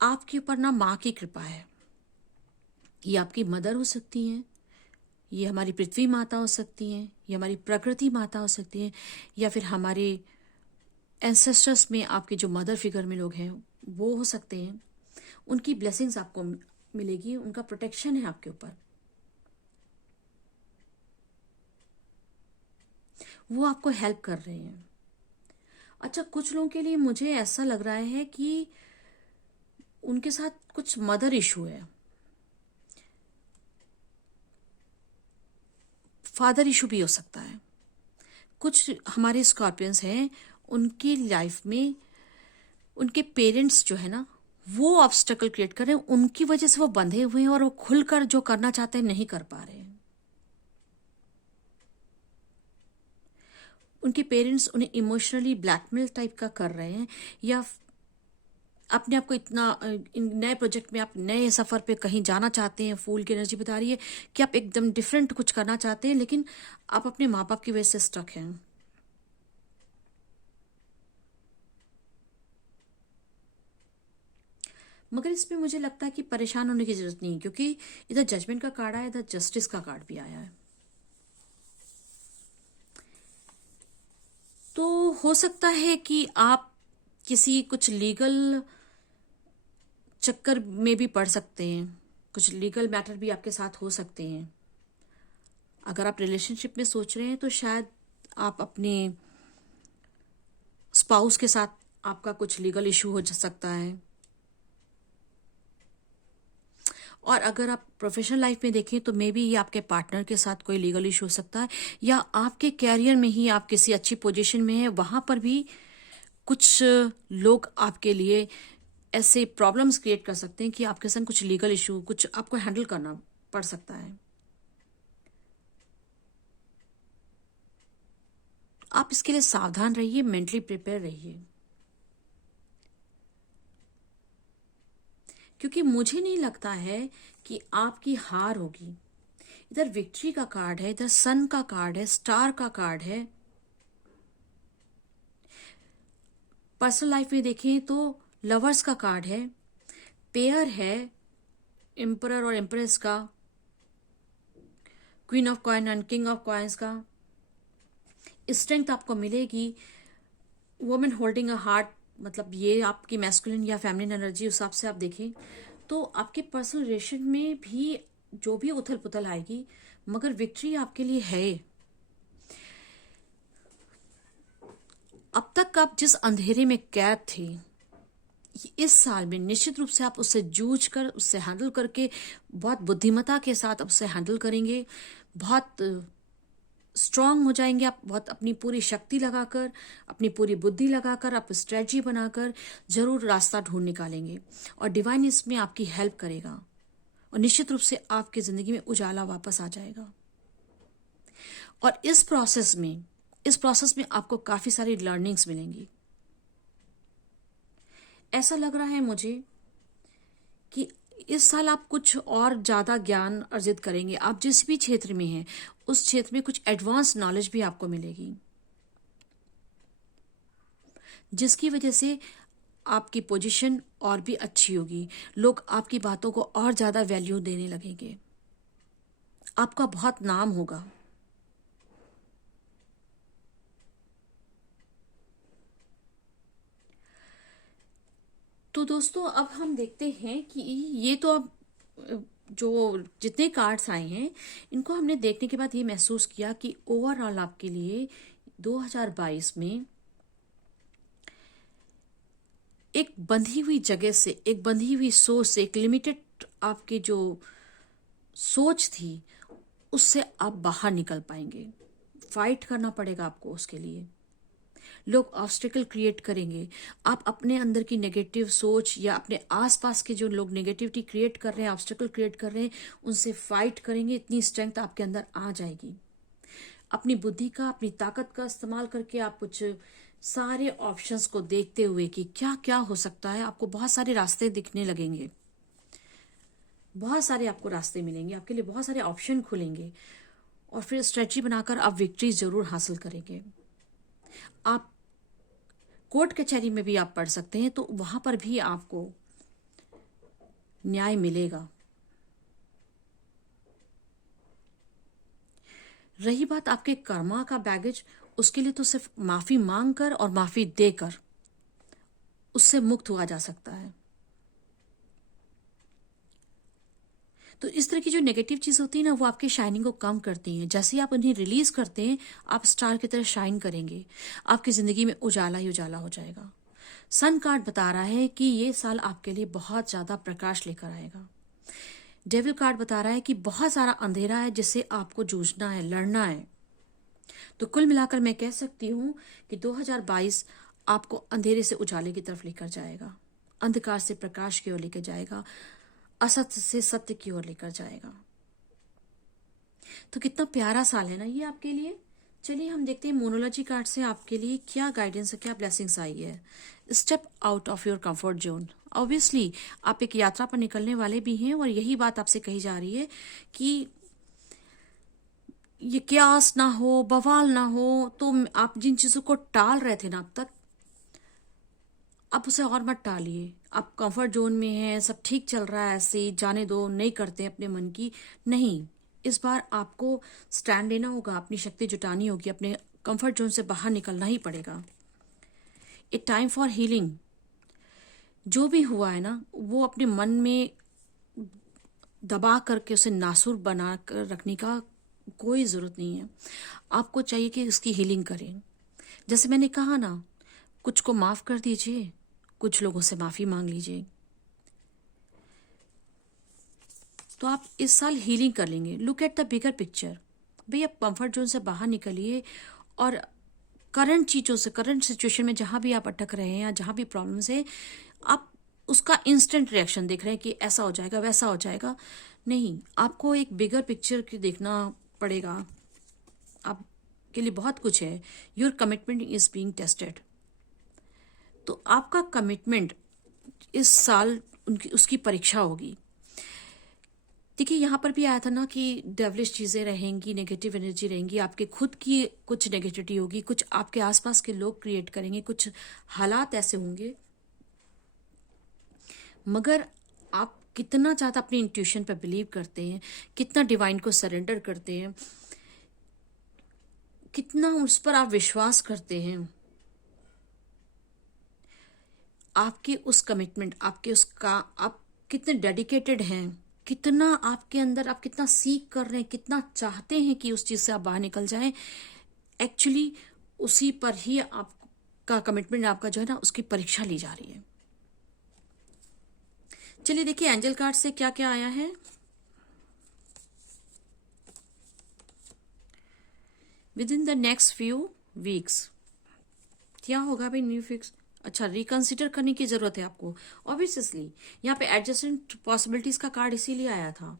आपके ऊपर ना माँ की कृपा है। ये आपकी मदर हो सकती हैं, ये हमारी पृथ्वी माता हो सकती हैं, ये हमारी प्रकृति माता हो सकती हैं, या फिर हमारे एंसेस्टर्स में आपके जो मदर फिगर में लोग हैं वो हो सकते हैं। उनकी ब्लेसिंग्स आपको मिलेगी, उनका प्रोटेक्शन है आपके ऊपर, वो आपको हेल्प कर रहे हैं। अच्छा, कुछ लोगों के लिए मुझे ऐसा लग रहा है कि उनके साथ कुछ मदर इशू है, फादर इशू भी हो सकता है। कुछ हमारे स्कॉर्पियंस हैं, उनकी लाइफ में उनके पेरेंट्स जो है ना, वो ऑब्स्टेकल क्रिएट कर रहे हैं, उनकी वजह से वो बंधे हुए हैं और वो खुलकर जो करना चाहते हैं नहीं कर पा रहे हैं। उनके पेरेंट्स उन्हें इमोशनली ब्लैकमेल टाइप का कर रहे हैं, या अपने आप को इतना इन नए प्रोजेक्ट में आप नए सफ़र पे कहीं जाना चाहते हैं। फूल की एनर्जी बता रही है कि आप एकदम डिफरेंट कुछ करना चाहते हैं, लेकिन आप अपने माँ बाप की वजह से स्टक हैं। मगर इसमें मुझे लगता है कि परेशान होने की जरूरत नहीं है, क्योंकि इधर जजमेंट का कार्ड आया, इधर जस्टिस का कार्ड भी आया है। तो हो सकता है कि आप किसी कुछ लीगल चक्कर में भी पड़ सकते हैं, कुछ लीगल मैटर भी आपके साथ हो सकते हैं। अगर आप रिलेशनशिप में सोच रहे हैं तो शायद आप अपने स्पाउस के साथ आपका कुछ लीगल इशू हो सकता है। और अगर आप प्रोफेशनल लाइफ में देखें तो मे बी ये आपके पार्टनर के साथ कोई लीगल इशू हो सकता है, या आपके कैरियर में ही आप किसी अच्छी पोजीशन में हैं, वहां पर भी कुछ लोग आपके लिए ऐसे प्रॉब्लम्स क्रिएट कर सकते हैं कि आपके संग कुछ लीगल इशू, कुछ आपको हैंडल करना पड़ सकता है। आप इसके लिए सावधान रहिए, मेंटली प्रिपेयर रहिए, क्योंकि मुझे नहीं लगता है कि आपकी हार होगी। इधर विक्ट्री का कार्ड है, इधर सन का कार्ड है, स्टार का कार्ड है। पर्सनल लाइफ में देखें तो लवर्स का कार्ड है, पेयर है, एम्परर और एम्प्रेस का, queen of coin and king of coins का। स्ट्रेंथ आपको मिलेगी। वुमेन होल्डिंग अ हार्ट, मतलब ये आपकी मैस्कुलिन या फेमिनिन एनर्जी, उस हिसाब से आप देखें तो आपके पर्सनल रिलेशन में भी जो भी उथल पुथल आएगी, मगर विक्ट्री आपके लिए है। अब तक आप जिस अंधेरे में कैद थे, इस साल में निश्चित रूप से आप उससे जूझ कर, उससे हैंडल करके, बहुत बुद्धिमता के साथ उससे हैंडल करेंगे। बहुत स्ट्रांग हो जाएंगे आप, बहुत अपनी पूरी शक्ति लगाकर, अपनी पूरी बुद्धि लगाकर, आप स्ट्रेटजी बनाकर जरूर रास्ता ढूंढ निकालेंगे। और डिवाइन इसमें आपकी हेल्प करेगा, और निश्चित रूप से आपकी जिंदगी में उजाला वापस आ जाएगा। और इस प्रोसेस में आपको काफी सारी लर्निंग्स मिलेंगी। ऐसा लग रहा है मुझे कि इस साल आप कुछ और ज्यादा ज्ञान अर्जित करेंगे। आप जिस भी क्षेत्र में हैं, उस क्षेत्र में कुछ एडवांस नॉलेज भी आपको मिलेगी, जिसकी वजह से आपकी पोजीशन और भी अच्छी होगी। लोग आपकी बातों को और ज्यादा वैल्यू देने लगेंगे, आपका बहुत नाम होगा। तो दोस्तों, अब हम देखते हैं कि ये तो अब जो जितने कार्ड्स आए हैं, इनको हमने देखने के बाद ये महसूस किया कि ओवरऑल आपके लिए 2022 में एक बंधी हुई जगह से, एक बंधी हुई सोच से, एक लिमिटेड आपकी जो सोच थी, उससे आप बाहर निकल पाएंगे। फाइट करना पड़ेगा आपको उसके लिए। लोग ऑब्स्टिकल क्रिएट करेंगे। आप अपने अंदर की नेगेटिव सोच या अपने आसपास के जो लोग नेगेटिविटी क्रिएट कर रहे हैं, ऑब्स्टिकल क्रिएट कर रहे हैं, उनसे फाइट करेंगे। इतनी स्ट्रेंथ आपके अंदर आ जाएगी। अपनी बुद्धि का, अपनी ताकत का इस्तेमाल करके आप कुछ सारे ऑप्शंस को देखते हुए कि क्या क्या हो सकता है, आपको बहुत सारे रास्ते दिखने लगेंगे। बहुत सारे आपको रास्ते मिलेंगे, आपके लिए बहुत सारे ऑप्शन खुलेंगे, और फिर स्ट्रेटजी बनाकर आप विक्ट्री जरूर हासिल करेंगे। आप कोर्ट कचहरी में भी आप पढ़ सकते हैं, तो वहां पर भी आपको न्याय मिलेगा। रही बात आपके कर्मा का बैगेज, उसके लिए तो सिर्फ माफी मांगकर और माफी देकर उससे मुक्त हुआ जा सकता है। तो इस तरह की जो नेगेटिव चीज होती है ना, वो आपके शाइनिंग को कम करती हैं। जैसे ही आप उन्हें रिलीज करते हैं, आप स्टार की तरह शाइन करेंगे। आपकी जिंदगी में उजाला ही उजाला हो जाएगा। सन कार्ड बता रहा है कि ये साल आपके लिए बहुत ज्यादा प्रकाश लेकर आएगा। डेविल कार्ड बता रहा है कि बहुत सारा अंधेरा है जिससे आपको जूझना है, लड़ना है। तो कुल मिलाकर मैं कह सकती हूँ कि 2022 आपको अंधेरे से उजाले की तरफ लेकर जाएगा, अंधकार से प्रकाश की ओर लेकर जाएगा, असत्य से सत्य की ओर लेकर जाएगा। तो कितना प्यारा साल है ना ये आपके लिए। चलिए हम देखते हैं मोनोलॉजी कार्ड से आपके लिए क्या गाइडेंस है, क्या ब्लेसिंग्स आई है। Step out of your comfort zone. Obviously आप एक यात्रा पर निकलने वाले भी हैं और यही बात आपसे कही जा रही है कि ये क्यास ना हो, बवाल ना हो। तो आप जिन चीजों को टाल रहे थे ना अब तक, आप उसे और मत टालिए। आप कंफर्ट जोन में हैं, सब ठीक चल रहा है, ऐसे ही जाने दो, नहीं करते अपने मन की। नहीं, इस बार आपको स्टैंड लेना होगा, अपनी शक्ति जुटानी होगी, अपने कंफर्ट जोन से बाहर निकलना ही पड़ेगा। ए टाइम फॉर हीलिंग। जो भी हुआ है ना, वो अपने मन में दबा करके उसे नासूर बना कर रखने का कोई जरूरत नहीं है। आपको चाहिए कि इसकी हीलिंग करें। जैसे मैंने कहा ना, कुछ को माफ कर दीजिए, कुछ लोगों से माफी मांग लीजिए, तो आप इस साल हीलिंग कर लेंगे। Look at the bigger picture. भाई आप कंफर्ट जोन से बाहर निकलिए और करंट चीजों से, करंट सिचुएशन में जहां भी आप अटक रहे हैं या जहां भी प्रॉब्लम्स है, आप उसका इंस्टेंट रिएक्शन देख रहे हैं कि ऐसा हो जाएगा, वैसा हो जाएगा। नहीं, आपको एक बिगर पिक्चर की देखना पड़ेगा। आपके लिए बहुत कुछ है। Your commitment is being tested. तो आपका कमिटमेंट इस साल उनकी उसकी परीक्षा होगी। देखिए, यहाँ पर भी आया था ना कि डेवलिश चीजें रहेंगी, नेगेटिव एनर्जी रहेंगी, आपके खुद की कुछ नेगेटिविटी होगी, कुछ आपके आसपास के लोग क्रिएट करेंगे, कुछ हालात ऐसे होंगे। मगर आप कितना ज्यादा अपनी इंट्यूशन पर बिलीव करते हैं, कितना डिवाइन को सरेंडर करते हैं, कितना उस पर आप विश्वास करते हैं, आपकी उस कमिटमेंट, आपके उसका आप कितने डेडिकेटेड हैं, कितना आपके अंदर, आप कितना सीख कर रहे हैं, कितना चाहते हैं कि उस चीज से आप बाहर निकल जाएं। एक्चुअली उसी पर ही आपका कमिटमेंट, आपका जो है ना, उसकी परीक्षा ली जा रही है। चलिए देखिए एंजल कार्ड से क्या क्या आया है। With in the next few weeks. क्या होगा भाई न्यू फिक्स? अच्छा, रिकंसिडर करने की जरूरत है आपको। ऑब्वियसली यहाँ पे एडजस्टेंट पॉसिबिलिटीज का कार्ड इसीलिए आया था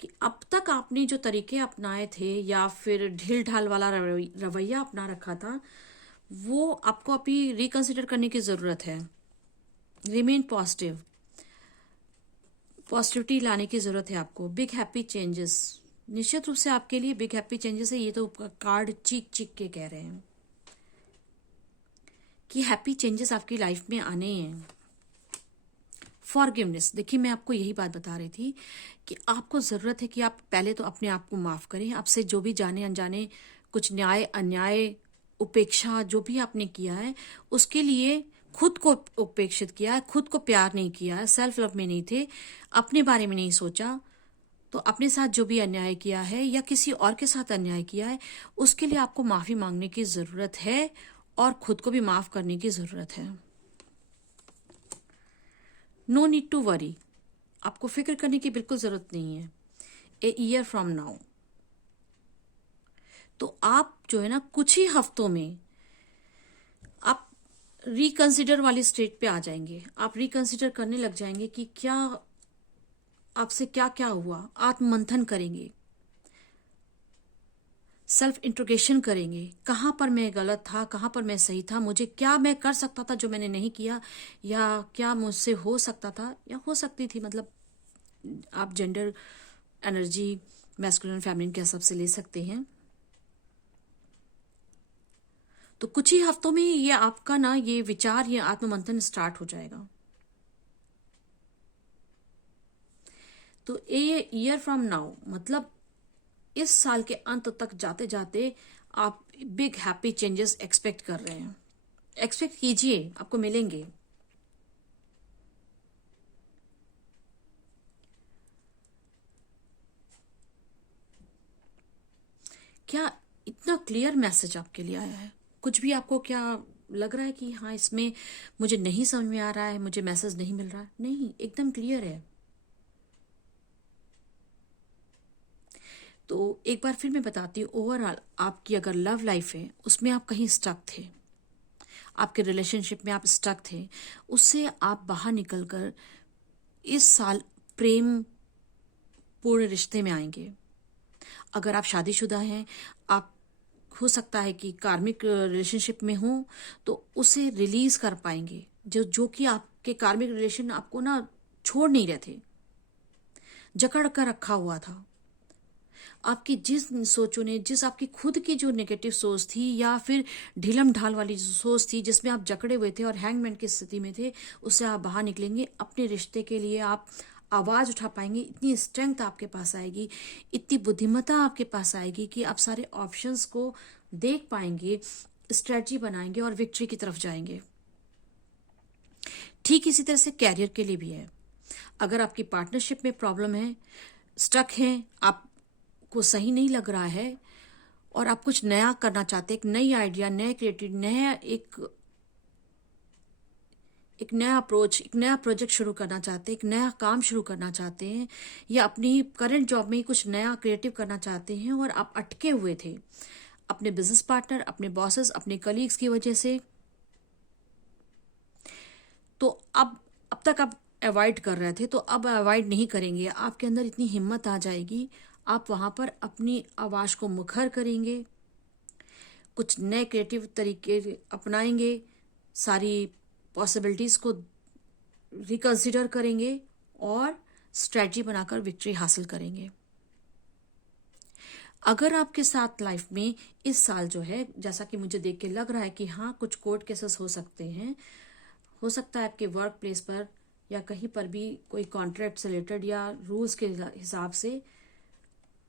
कि अब तक आपने जो तरीके अपनाए थे या फिर ढील ढाल वाला रवैया अपना रखा था, वो आपको अभी रिकंसिडर करने की जरूरत है। रिमेन पॉजिटिव, पॉजिटिविटी लाने की जरूरत है आपको। बिग हैप्पी चेंजेस, निश्चित रूप से आपके लिए बिग हैप्पी चेंजेस है। ये तो कार्ड चीख चीख के कह रहे हैं कि हैप्पी चेंजेस आपकी लाइफ में आने हैं। फॉरगिवनेस, देखिए मैं आपको यही बात बता रही थी कि आपको जरूरत है कि आप पहले तो अपने आप को माफ करें। आपसे जो भी जाने अनजाने कुछ न्याय अन्याय उपेक्षा जो भी आपने किया है, उसके लिए खुद को उपेक्षित किया है, खुद को प्यार नहीं किया है, सेल्फ लव में नहीं थे, अपने बारे में नहीं सोचा, तो अपने साथ जो भी अन्याय किया है या किसी और के साथ अन्याय किया है, उसके लिए आपको माफी मांगने की जरूरत है और खुद को भी माफ करने की जरूरत है। नो नीड टू वरी, आपको फिक्र करने की बिल्कुल जरूरत नहीं है। ए ईयर फ्रॉम नाउ, तो आप जो है ना, कुछ ही हफ्तों में आप रिकंसिडर वाली स्टेट पे आ जाएंगे। आप रिकंसिडर करने लग जाएंगे कि क्या आपसे क्या क्या हुआ, आत्ममंथन करेंगे, सेल्फ इंट्रोगेशन करेंगे। कहाँ पर मैं गलत था, कहाँ पर मैं सही था, मुझे क्या मैं कर सकता था जो मैंने नहीं किया, या क्या मुझसे हो सकता था या हो सकती थी। मतलब आप जेंडर एनर्जी मैस्कुलिन फेमिनिन के हिसाब से ले सकते हैं। तो कुछ ही हफ्तों में ये आपका ना, ये विचार, ये आत्ममंथन स्टार्ट हो जाएगा। तो ए ईयर फ्रॉम नाउ मतलब इस साल के अंत तक जाते जाते आप बिग हैप्पी चेंजेस एक्सपेक्ट कर रहे हैं। एक्सपेक्ट कीजिए, आपको मिलेंगे। क्या इतना क्लियर मैसेज आपके लिए आया है? कुछ भी आपको क्या लग रहा है कि हाँ इसमें मुझे नहीं समझ में आ रहा है, मुझे मैसेज नहीं मिल रहा है? नहीं, एकदम क्लियर है। तो एक बार फिर मैं बताती हूँ, ओवरऑल आपकी अगर लव लाइफ है, उसमें आप कहीं स्टक थे, आपके रिलेशनशिप में आप स्टक थे, उससे आप बाहर निकलकर इस साल प्रेम पूर्ण रिश्ते में आएंगे। अगर आप शादीशुदा हैं, आप हो सकता है कि कार्मिक रिलेशनशिप में हो, तो उसे रिलीज कर पाएंगे। जो जो कि आपके कार्मिक रिलेशन आपको ना छोड़ नहीं रहे थे, जकड़ कर रखा हुआ था। आपकी जिस सोचों ने, जिस आपकी खुद की जो नेगेटिव सोच थी या फिर ढीलम ढाल वाली जो सोच थी जिसमें आप जकड़े हुए थे और हैंगमैन की स्थिति में थे, उससे आप बाहर निकलेंगे। अपने रिश्ते के लिए आप आवाज उठा पाएंगे। इतनी स्ट्रेंथ आपके पास आएगी, इतनी बुद्धिमत्ता आपके पास आएगी कि आप सारे ऑप्शंस को देख पाएंगे, स्ट्रेटजी बनाएंगे और विक्ट्री की तरफ जाएंगे। ठीक इसी तरह से कैरियर के लिए भी है। अगर आपकी पार्टनरशिप में प्रॉब्लम है, स्टक है, आपको सही नहीं लग रहा है और आप कुछ नया करना चाहते हैं, एक नई आइडिया, नए क्रिएटिव, नया एक नया अप्रोच, एक नया प्रोजेक्ट शुरू करना चाहते हैं, एक नया काम शुरू करना चाहते हैं, या अपनी करंट जॉब में ही कुछ नया क्रिएटिव करना चाहते हैं और आप अटके हुए थे अपने बिजनेस पार्टनर, अपने बॉसेस, अपने कलीग्स की वजह से, तो अब तक आप अवॉइड कर रहे थे, तो अब अवॉइड नहीं करेंगे। आपके अंदर इतनी हिम्मत आ जाएगी, आप वहां पर अपनी आवाज को मुखर करेंगे, कुछ नए क्रिएटिव तरीके अपनाएंगे, सारी पॉसिबिलिटीज को रिकंसिडर करेंगे और स्ट्रेटजी बनाकर विक्ट्री हासिल करेंगे। अगर आपके साथ लाइफ में इस साल जो है, जैसा कि मुझे देख के लग रहा है कि हाँ कुछ कोर्ट केसेस हो सकते हैं, हो सकता है आपके वर्क प्लेस पर या कहीं पर भी कोई कॉन्ट्रैक्ट से रिलेटेड या रूल्स के हिसाब से,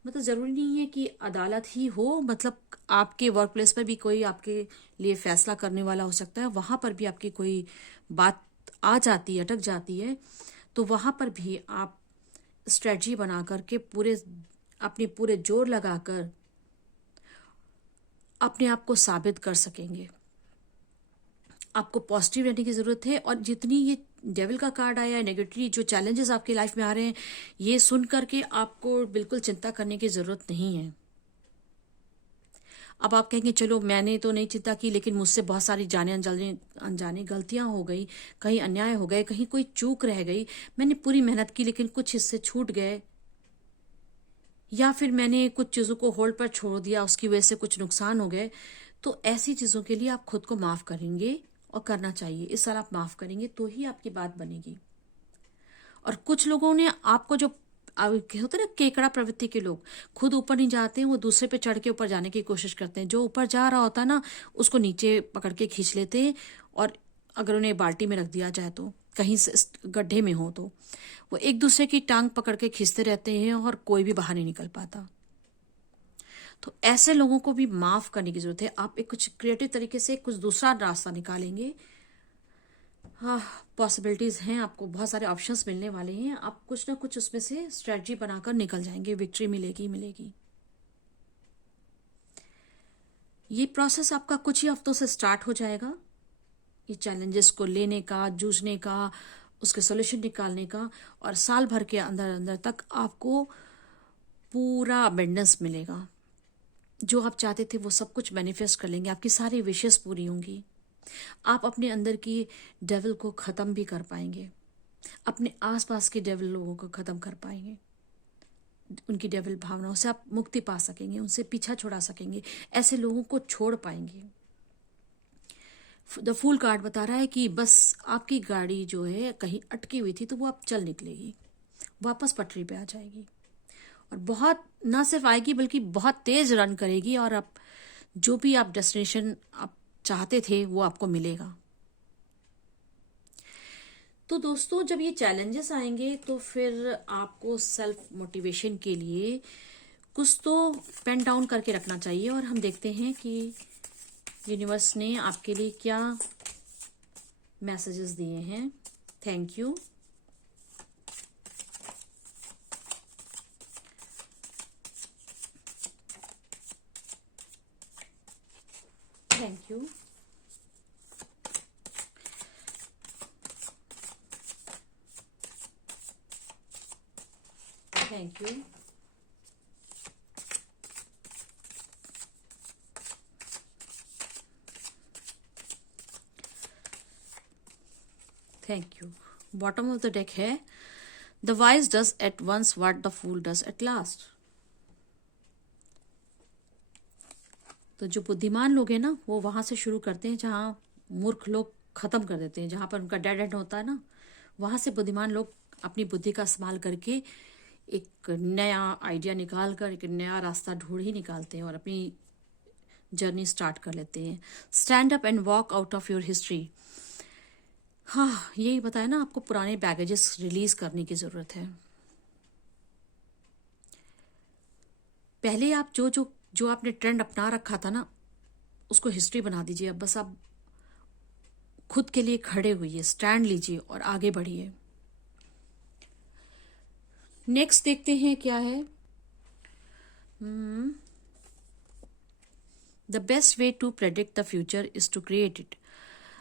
मतलब जरूरी नहीं है कि अदालत ही हो, मतलब आपके वर्क प्लेस पर भी कोई आपके लिए फैसला करने वाला हो सकता है, वहां पर भी आपकी कोई बात आ जाती है, अटक जाती है, तो वहां पर भी आप स्ट्रेटजी बना करके पूरे जोर लगाकर अपने आप को साबित कर सकेंगे। आपको पॉजिटिव रहने की जरूरत है, और जितनी ये डेविल का कार्ड आया है, नेगेटिव जो चैलेंजेस आपकी लाइफ में आ रहे हैं, ये सुन करके आपको बिल्कुल चिंता करने की जरूरत नहीं है। अब आप कहेंगे चलो मैंने तो नहीं चिंता की, लेकिन मुझसे बहुत सारी जाने अनजाने गलतियां हो गई, कहीं अन्याय हो गए, कहीं कोई चूक रह गई, मैंने पूरी मेहनत की लेकिन कुछ हिस्से छूट गए, या फिर मैंने कुछ चीजों को होल्ड पर छोड़ दिया, उसकी वजह से कुछ नुकसान हो गए। तो ऐसी चीजों के लिए आप खुद को माफ करेंगे, और करना चाहिए। इस साल आप माफ करेंगे तो ही आपकी बात बनेगी। और कुछ लोगों ने आपको जो होता है ना केकड़ा प्रवृत्ति के लोग, खुद ऊपर नहीं जाते हैं, वो दूसरे पे चढ़ के ऊपर जाने की कोशिश करते हैं। जो ऊपर जा रहा होता है ना, उसको नीचे पकड़ के खींच लेते हैं, और अगर उन्हें बाल्टी में रख दिया जाए तो, कहीं से गड्ढे में हो, तो वो एक दूसरे की टांग पकड़ के खींचते रहते हैं और कोई भी बाहर नहीं निकल पाता। तो ऐसे लोगों को भी माफ करने की जरूरत है। आप एक कुछ क्रिएटिव तरीके से कुछ दूसरा रास्ता निकालेंगे। हाँ, पॉसिबिलिटीज हैं, आपको बहुत सारे ऑप्शंस मिलने वाले हैं, आप कुछ ना कुछ उसमें से स्ट्रेटजी बनाकर निकल जाएंगे, विक्ट्री मिलेगी मिलेगी। ये प्रोसेस आपका कुछ ही हफ्तों से स्टार्ट हो जाएगा, ये चैलेंजेस को लेने का, जूझने का, उसके सोल्यूशन निकालने का, और साल भर के अंदर अंदर तक आपको पूरा अबेंडेंस मिलेगा। जो आप चाहते थे वो सब कुछ मैनिफेस्ट कर लेंगे, आपकी सारी विशेष पूरी होंगी। आप अपने अंदर की डेविल को खत्म भी कर पाएंगे, अपने आसपास के डेविल लोगों को खत्म कर पाएंगे, उनकी डेविल भावनाओं से आप मुक्ति पा सकेंगे, उनसे पीछा छुड़ा सकेंगे, ऐसे लोगों को छोड़ पाएंगे। द फूल कार्ड बता रहा है कि बस आपकी गाड़ी जो है कहीं अटकी हुई थी, तो वो अब चल निकलेगी, वापस पटरी पे आ जाएगी, और बहुत ना सिर्फ आएगी बल्कि बहुत तेज रन करेगी, और आप जो भी आप डेस्टिनेशन आप चाहते थे वो आपको मिलेगा। तो दोस्तों, जब ये चैलेंजेस आएंगे तो फिर आपको सेल्फ मोटिवेशन के लिए कुछ तो पेन डाउन करके रखना चाहिए, और हम देखते हैं कि यूनिवर्स ने आपके लिए क्या मैसेजेस दिए हैं। Thank you. Thank you. Thank you. Thank you. Bottom of the deck है, the wise does at once what the fool does at last. तो जो बुद्धिमान लोग हैं ना, वो वहां से शुरू करते हैं जहाँ मूर्ख लोग खत्म कर देते हैं, जहां पर उनका डेड एंड होता है ना, वहां से बुद्धिमान लोग अपनी बुद्धि का इस्तेमाल करके एक नया आइडिया निकाल कर एक नया रास्ता ढूंढ ही निकालते हैं और अपनी जर्नी स्टार्ट कर लेते हैं। Stand up and walk out of your history. हाँ, यही बताया ना, आपको पुराने बैगेजेस रिलीज करने की जरूरत है। पहले आप जो जो जो आपने ट्रेंड अपना रखा था ना, उसको हिस्ट्री बना दीजिए। अब बस आप खुद के लिए खड़े हुइए, स्टैंड लीजिए और आगे बढ़िए। नेक्स्ट देखते हैं क्या है। The best way to predict the future is to create it.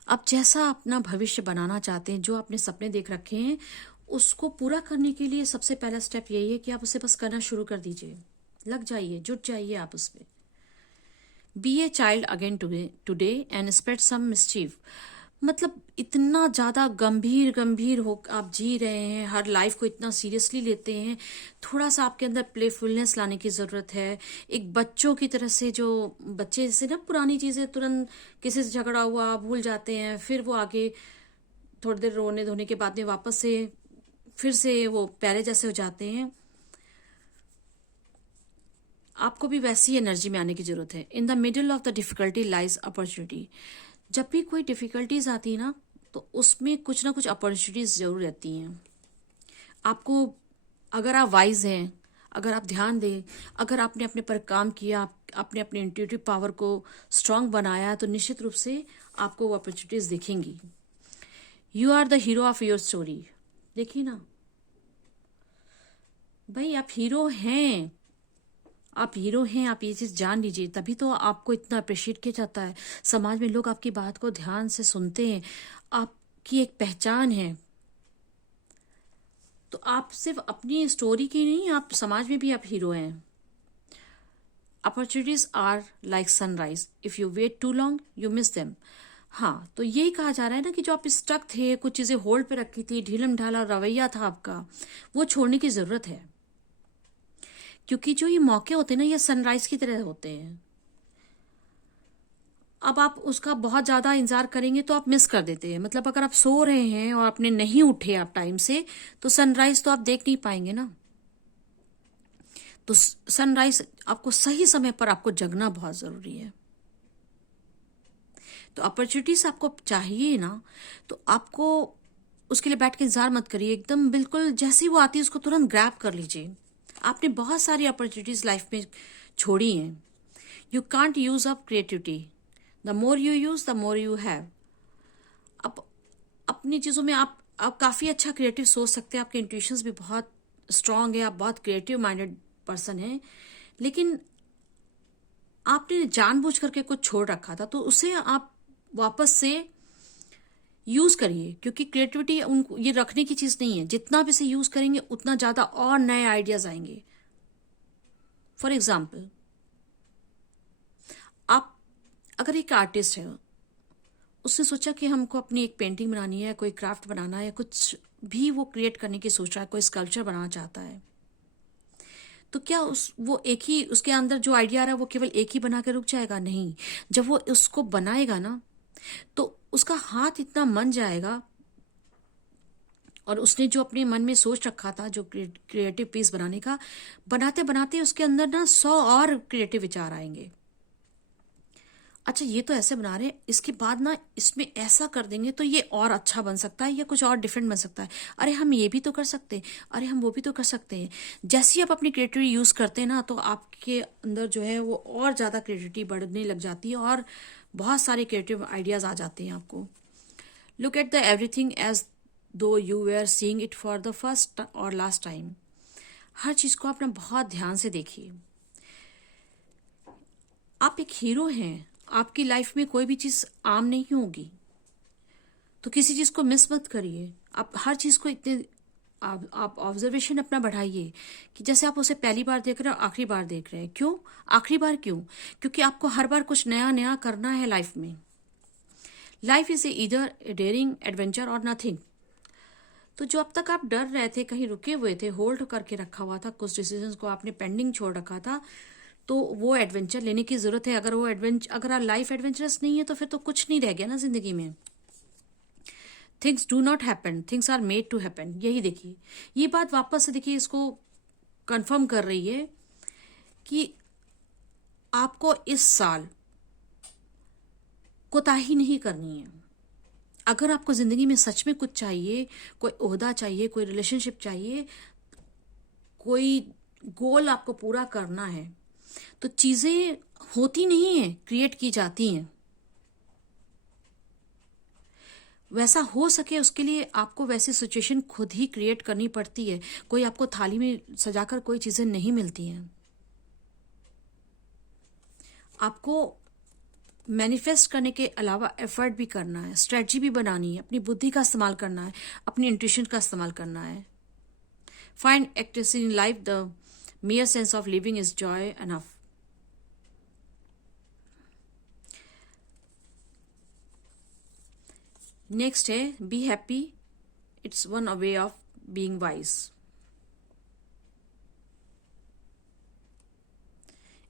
आप जैसा अपना भविष्य बनाना चाहते हैं, जो आपने सपने देख रखे हैं, उसको पूरा करने के लिए सबसे पहला स्टेप यही है कि आप उसे बस करना शुरू कर दीजिए। लग जाइए, जुट जाइए आप उस पर। Be a child again today and spread some mischief. मतलब इतना ज्यादा गंभीर गंभीर हो आप जी रहे हैं, हर लाइफ को इतना सीरियसली लेते हैं। थोड़ा सा आपके अंदर प्लेफुलनेस लाने की जरूरत है। एक बच्चों की तरह से, जो बच्चे जैसे ना पुरानी चीजें तुरंत किसी से झगड़ा हुआ भूल जाते हैं, फिर वो आगे थोड़ी देर रोने धोने के बाद में वापस से फिर से वो पहले जैसे हो जाते हैं। आपको भी वैसी एनर्जी में आने की जरूरत है। In the middle of the difficulty lies opportunity. जब भी कोई डिफिकल्टीज आती है ना, तो उसमें कुछ ना कुछ अपॉर्चुनिटीज जरूर रहती हैं। आपको, अगर आप वाइज हैं, अगर आप ध्यान दें, अगर आपने अपने पर काम किया, आपने अपने इंट्यूटिव पावर को स्ट्रांग बनाया, तो निश्चित रूप से आपको वो अपॉर्चुनिटीज दिखेंगी। You are the hero of your story. देखिए ना भाई, आप हीरो हैं, आप हीरो हैं, आप ये चीज जान लीजिए। तभी तो आपको इतना अप्रिशिएट किया जाता है। समाज में लोग आपकी बात को ध्यान से सुनते हैं, आपकी एक पहचान है। तो आप सिर्फ अपनी स्टोरी की नहीं, आप समाज में भी आप हीरो हैं। Opportunities are like sunrise, if you wait too long you miss them. हाँ, तो यही कहा जा रहा है ना कि जो आप स्टक थे, कुछ चीजें होल्ड पे रखी थी, ढीलम ढाला रवैया था आपका, वो छोड़ने की जरूरत है। क्योंकि जो ये मौके होते हैं ना, ये सनराइज की तरह होते हैं। अब आप उसका बहुत ज्यादा इंतजार करेंगे तो आप मिस कर देते हैं। मतलब अगर आप सो रहे हैं और आपने नहीं उठे आप टाइम से, तो सनराइज तो आप देख नहीं पाएंगे ना। तो सनराइज, आपको सही समय पर आपको जगना बहुत जरूरी है। तो अपॉर्चुनिटीज आपको चाहिए ना, तो आपको उसके लिए बैठ के इंतजार मत करिए। एकदम बिल्कुल जैसे ही वो आती है उसको तुरंत ग्रैब कर लीजिए। आपने बहुत सारी अपॉर्चुनिटीज लाइफ में छोड़ी हैं। You can't use up creativity, the more you use the more you have. अब अपनी चीजों में आप काफी अच्छा क्रिएटिव सोच सकते हैं, आपके इंट्यूशंस भी बहुत स्ट्रांग है, आप बहुत क्रिएटिव माइंडेड पर्सन हैं, लेकिन आपने जानबूझ करके कुछ छोड़ रखा था, तो उसे आप वापस से यूज करिए। क्योंकि क्रिएटिविटी उनको ये रखने की चीज नहीं है। जितना भी इसे यूज करेंगे उतना ज्यादा और नए आइडियाज आएंगे। फॉर एग्जाम्पल, आप अगर एक आर्टिस्ट है, उसने सोचा कि हमको अपनी एक पेंटिंग बनानी है, कोई क्राफ्ट बनाना है, कुछ भी वो क्रिएट करने की सोच रहा है, कोई स्कल्पचर बनाना चाहता है, तो क्या वो एक ही, उसके अंदर जो आइडिया आ रहा है वो केवल एक ही बना के रुक जाएगा? नहीं। जब वो उसको बनाएगा ना, तो उसका हाथ इतना मन जाएगा, और उसने जो अपने मन में सोच रखा था जो क्रिएटिव पीस बनाने का, बनाते बनाते उसके अंदर ना 100 और क्रिएटिव विचार आएंगे। अच्छा, ये तो ऐसे बना रहे हैं, इसके बाद ना इसमें ऐसा कर देंगे तो ये और अच्छा बन सकता है, या कुछ और डिफरेंट बन सकता है। अरे हम ये भी तो कर सकते हैं, अरे हम वो भी तो कर सकते हैं। जैसे ही आप अपनी क्रिएटिविटी यूज करते हैं ना, तो आपके अंदर जो है वो और ज्यादा क्रिएटिविटी बढ़ने लग जाती है, और बहुत सारे क्रिएटिव आइडियाज आ जाते हैं आपको। Look at the everything as though you were seeing it for the first और लास्ट टाइम। हर चीज को अपना बहुत ध्यान से देखिए। आप एक हीरो हैं, आपकी लाइफ में कोई भी चीज आम नहीं होगी, तो किसी चीज को मिस मत करिए। आप हर चीज को इतने आप ऑब्जर्वेशन अपना बढ़ाइए कि जैसे आप उसे पहली बार देख रहे हो, आखिरी बार देख रहे हैं। क्यों आखिरी बार? क्यों? क्योंकि आपको हर बार कुछ नया नया करना है लाइफ में। Life is either a daring adventure और नथिंग। तो जो अब तक आप डर रहे थे, कहीं रुके हुए थे, होल्ड करके रखा हुआ था, कुछ डिसीजंस को आपने पेंडिंग छोड़ रखा था, तो वो एडवेंचर लेने की जरूरत है। अगर वो एडवेंचर, अगर लाइफ एडवेंचरस नहीं है तो फिर तो कुछ नहीं रह गया ना जिंदगी में। Things do not happen, things are made to happen. यही देखिए, ये बात वापस से देखिए, इसको कंफर्म कर रही है कि आपको इस साल कोताही नहीं करनी है। अगर आपको जिंदगी में सच में कुछ चाहिए, कोई ओहदा चाहिए, कोई रिलेशनशिप चाहिए, कोई गोल आपको पूरा करना है, तो चीजें होती नहीं है, क्रिएट की जाती हैं। वैसा हो सके उसके लिए आपको वैसी सिचुएशन खुद ही क्रिएट करनी पड़ती है। कोई आपको थाली में सजाकर कोई चीजें नहीं मिलती हैं। आपको मैनिफेस्ट करने के अलावा एफर्ट भी करना है, स्ट्रेटजी भी बनानी है, अपनी बुद्धि का इस्तेमाल करना है, अपनी इंट्यूशन का इस्तेमाल करना है। Find activity in life, the mere sense of living is joy enough. Next है be happy, it's one way of being wise.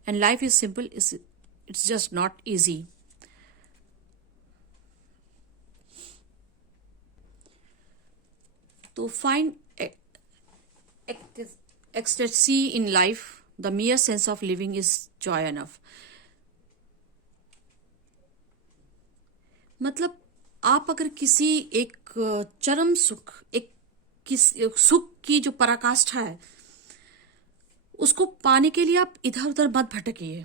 And life is simple, it's just not easy. तो find ecstasy in life, the mere sense of living is joy enough. मतलब आप अगर किसी एक चरम सुख, एक सुख की जो पराकाष्ठा है, उसको पाने के लिए आप इधर उधर मत भटकिए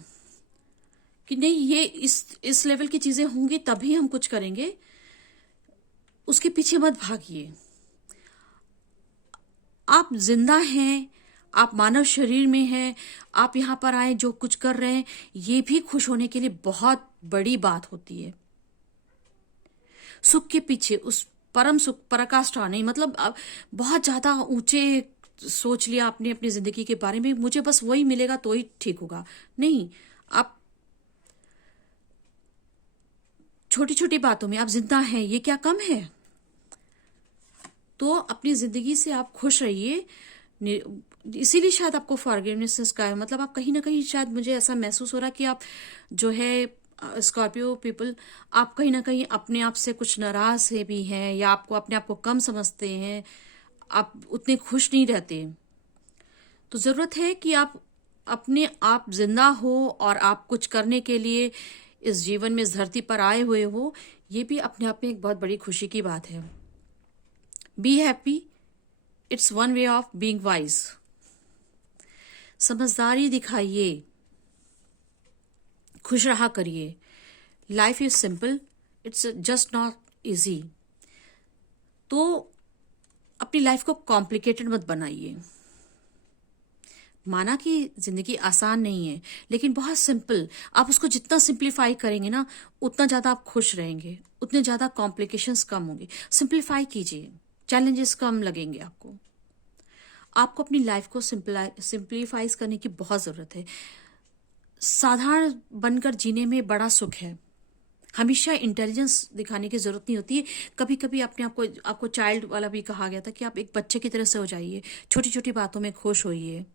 कि नहीं ये इस लेवल की चीजें होंगी तभी हम कुछ करेंगे, उसके पीछे मत भागिए। आप जिंदा हैं, आप मानव शरीर में हैं, आप यहां पर आए, जो कुछ कर रहे हैं, ये भी खुश होने के लिए बहुत बड़ी बात होती है। सुख के पीछे उस परम सुख, पराकाष्ठा नहीं, मतलब अब बहुत ज्यादा ऊंचे सोच लिया आपने अपनी जिंदगी के बारे में, मुझे बस वही मिलेगा तो ही ठीक होगा। नहीं, आप छोटी छोटी बातों में आप जिंदा हैं, ये क्या कम है? तो अपनी जिंदगी से आप खुश रहिए। इसीलिए शायद आपको फॉरगिवनेस का है, मतलब आप कहीं ना कहीं, शायद मुझे ऐसा महसूस हो रहा है कि आप जो है स्कॉर्पियो पीपल, आप कहीं ना कहीं अपने आप से कुछ नाराज से भी हैं, या आपको अपने आप को कम समझते हैं, आप उतने खुश नहीं रहते। तो जरूरत है कि आप अपने आप जिंदा हो और आप कुछ करने के लिए इस जीवन में, इस धरती पर आए हुए हो, ये भी अपने आप में एक बहुत बड़ी खुशी की बात है। Be happy, it's one way of being wise. समझदारी दिखाइए, खुश रहा करिए। Life is simple, it's just not easy. तो अपनी लाइफ को कॉम्प्लिकेटेड मत बनाइए। माना कि जिंदगी आसान नहीं है, लेकिन बहुत सिंपल। आप उसको जितना सिंप्लीफाई करेंगे ना, उतना ज्यादा आप खुश रहेंगे, उतने ज्यादा कॉम्प्लिकेशंस कम होंगे। सिंप्लीफाई कीजिए, चैलेंजेस कम लगेंगे आपको। आपको अपनी लाइफ को सिंप्लीफाइज करने की बहुत जरूरत है। साधारण बनकर जीने में बड़ा सुख है। हमेशा इंटेलिजेंस दिखाने की जरूरत नहीं होती है। कभी कभी अपने आपको चाइल्ड वाला भी कहा गया था कि आप एक बच्चे की तरह से हो जाइए, छोटी छोटी बातों में खुश होइए।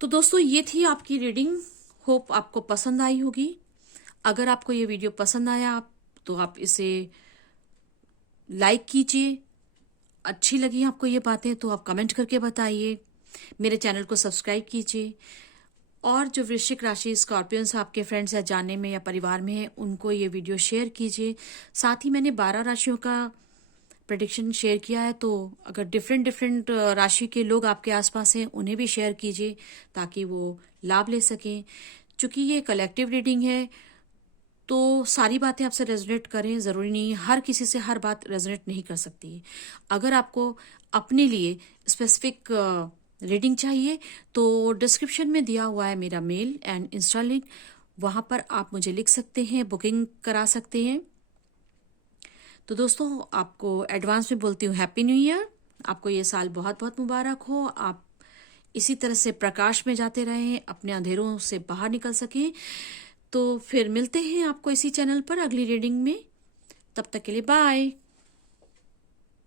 तो दोस्तों, ये थी आपकी रीडिंग। होप आपको पसंद आई होगी। अगर आपको ये वीडियो पसंद आया तो आप इसे लाइक कीजिए। अच्छी लगी आपको ये बातें तो आप कमेंट करके बताइए। मेरे चैनल को सब्सक्राइब कीजिए। और जो वृश्चिक राशि स्कॉर्पियंस आपके फ्रेंड्स या जानने में या परिवार में है, उनको ये वीडियो शेयर कीजिए। साथ ही मैंने 12 राशियों का प्रेडिक्शन शेयर किया है, तो अगर डिफरेंट राशि के लोग आपके आसपास हैं, उन्हें भी शेयर कीजिए ताकि वो लाभ ले सकें। चूंकि ये कलेक्टिव रीडिंग है, तो सारी बातें आपसे रेजोनेट करें जरूरी नहीं है। हर किसी से हर बात रेजोनेट नहीं कर सकती। अगर आपको अपने लिए स्पेसिफिक रीडिंग चाहिए तो डिस्क्रिप्शन में दिया हुआ है मेरा मेल एंड इंस्टा लिंक, वहां पर आप मुझे लिख सकते हैं, बुकिंग करा सकते हैं। तो दोस्तों, आपको एडवांस में बोलती हूँ हैप्पी न्यू ईयर। आपको ये साल बहुत बहुत मुबारक हो। आप इसी तरह से प्रकाश में जाते रहें, अपने अंधेरों से बाहर निकल सकें। तो फिर मिलते हैं आपको इसी चैनल पर अगली रीडिंग में। तब तक के लिए बाय।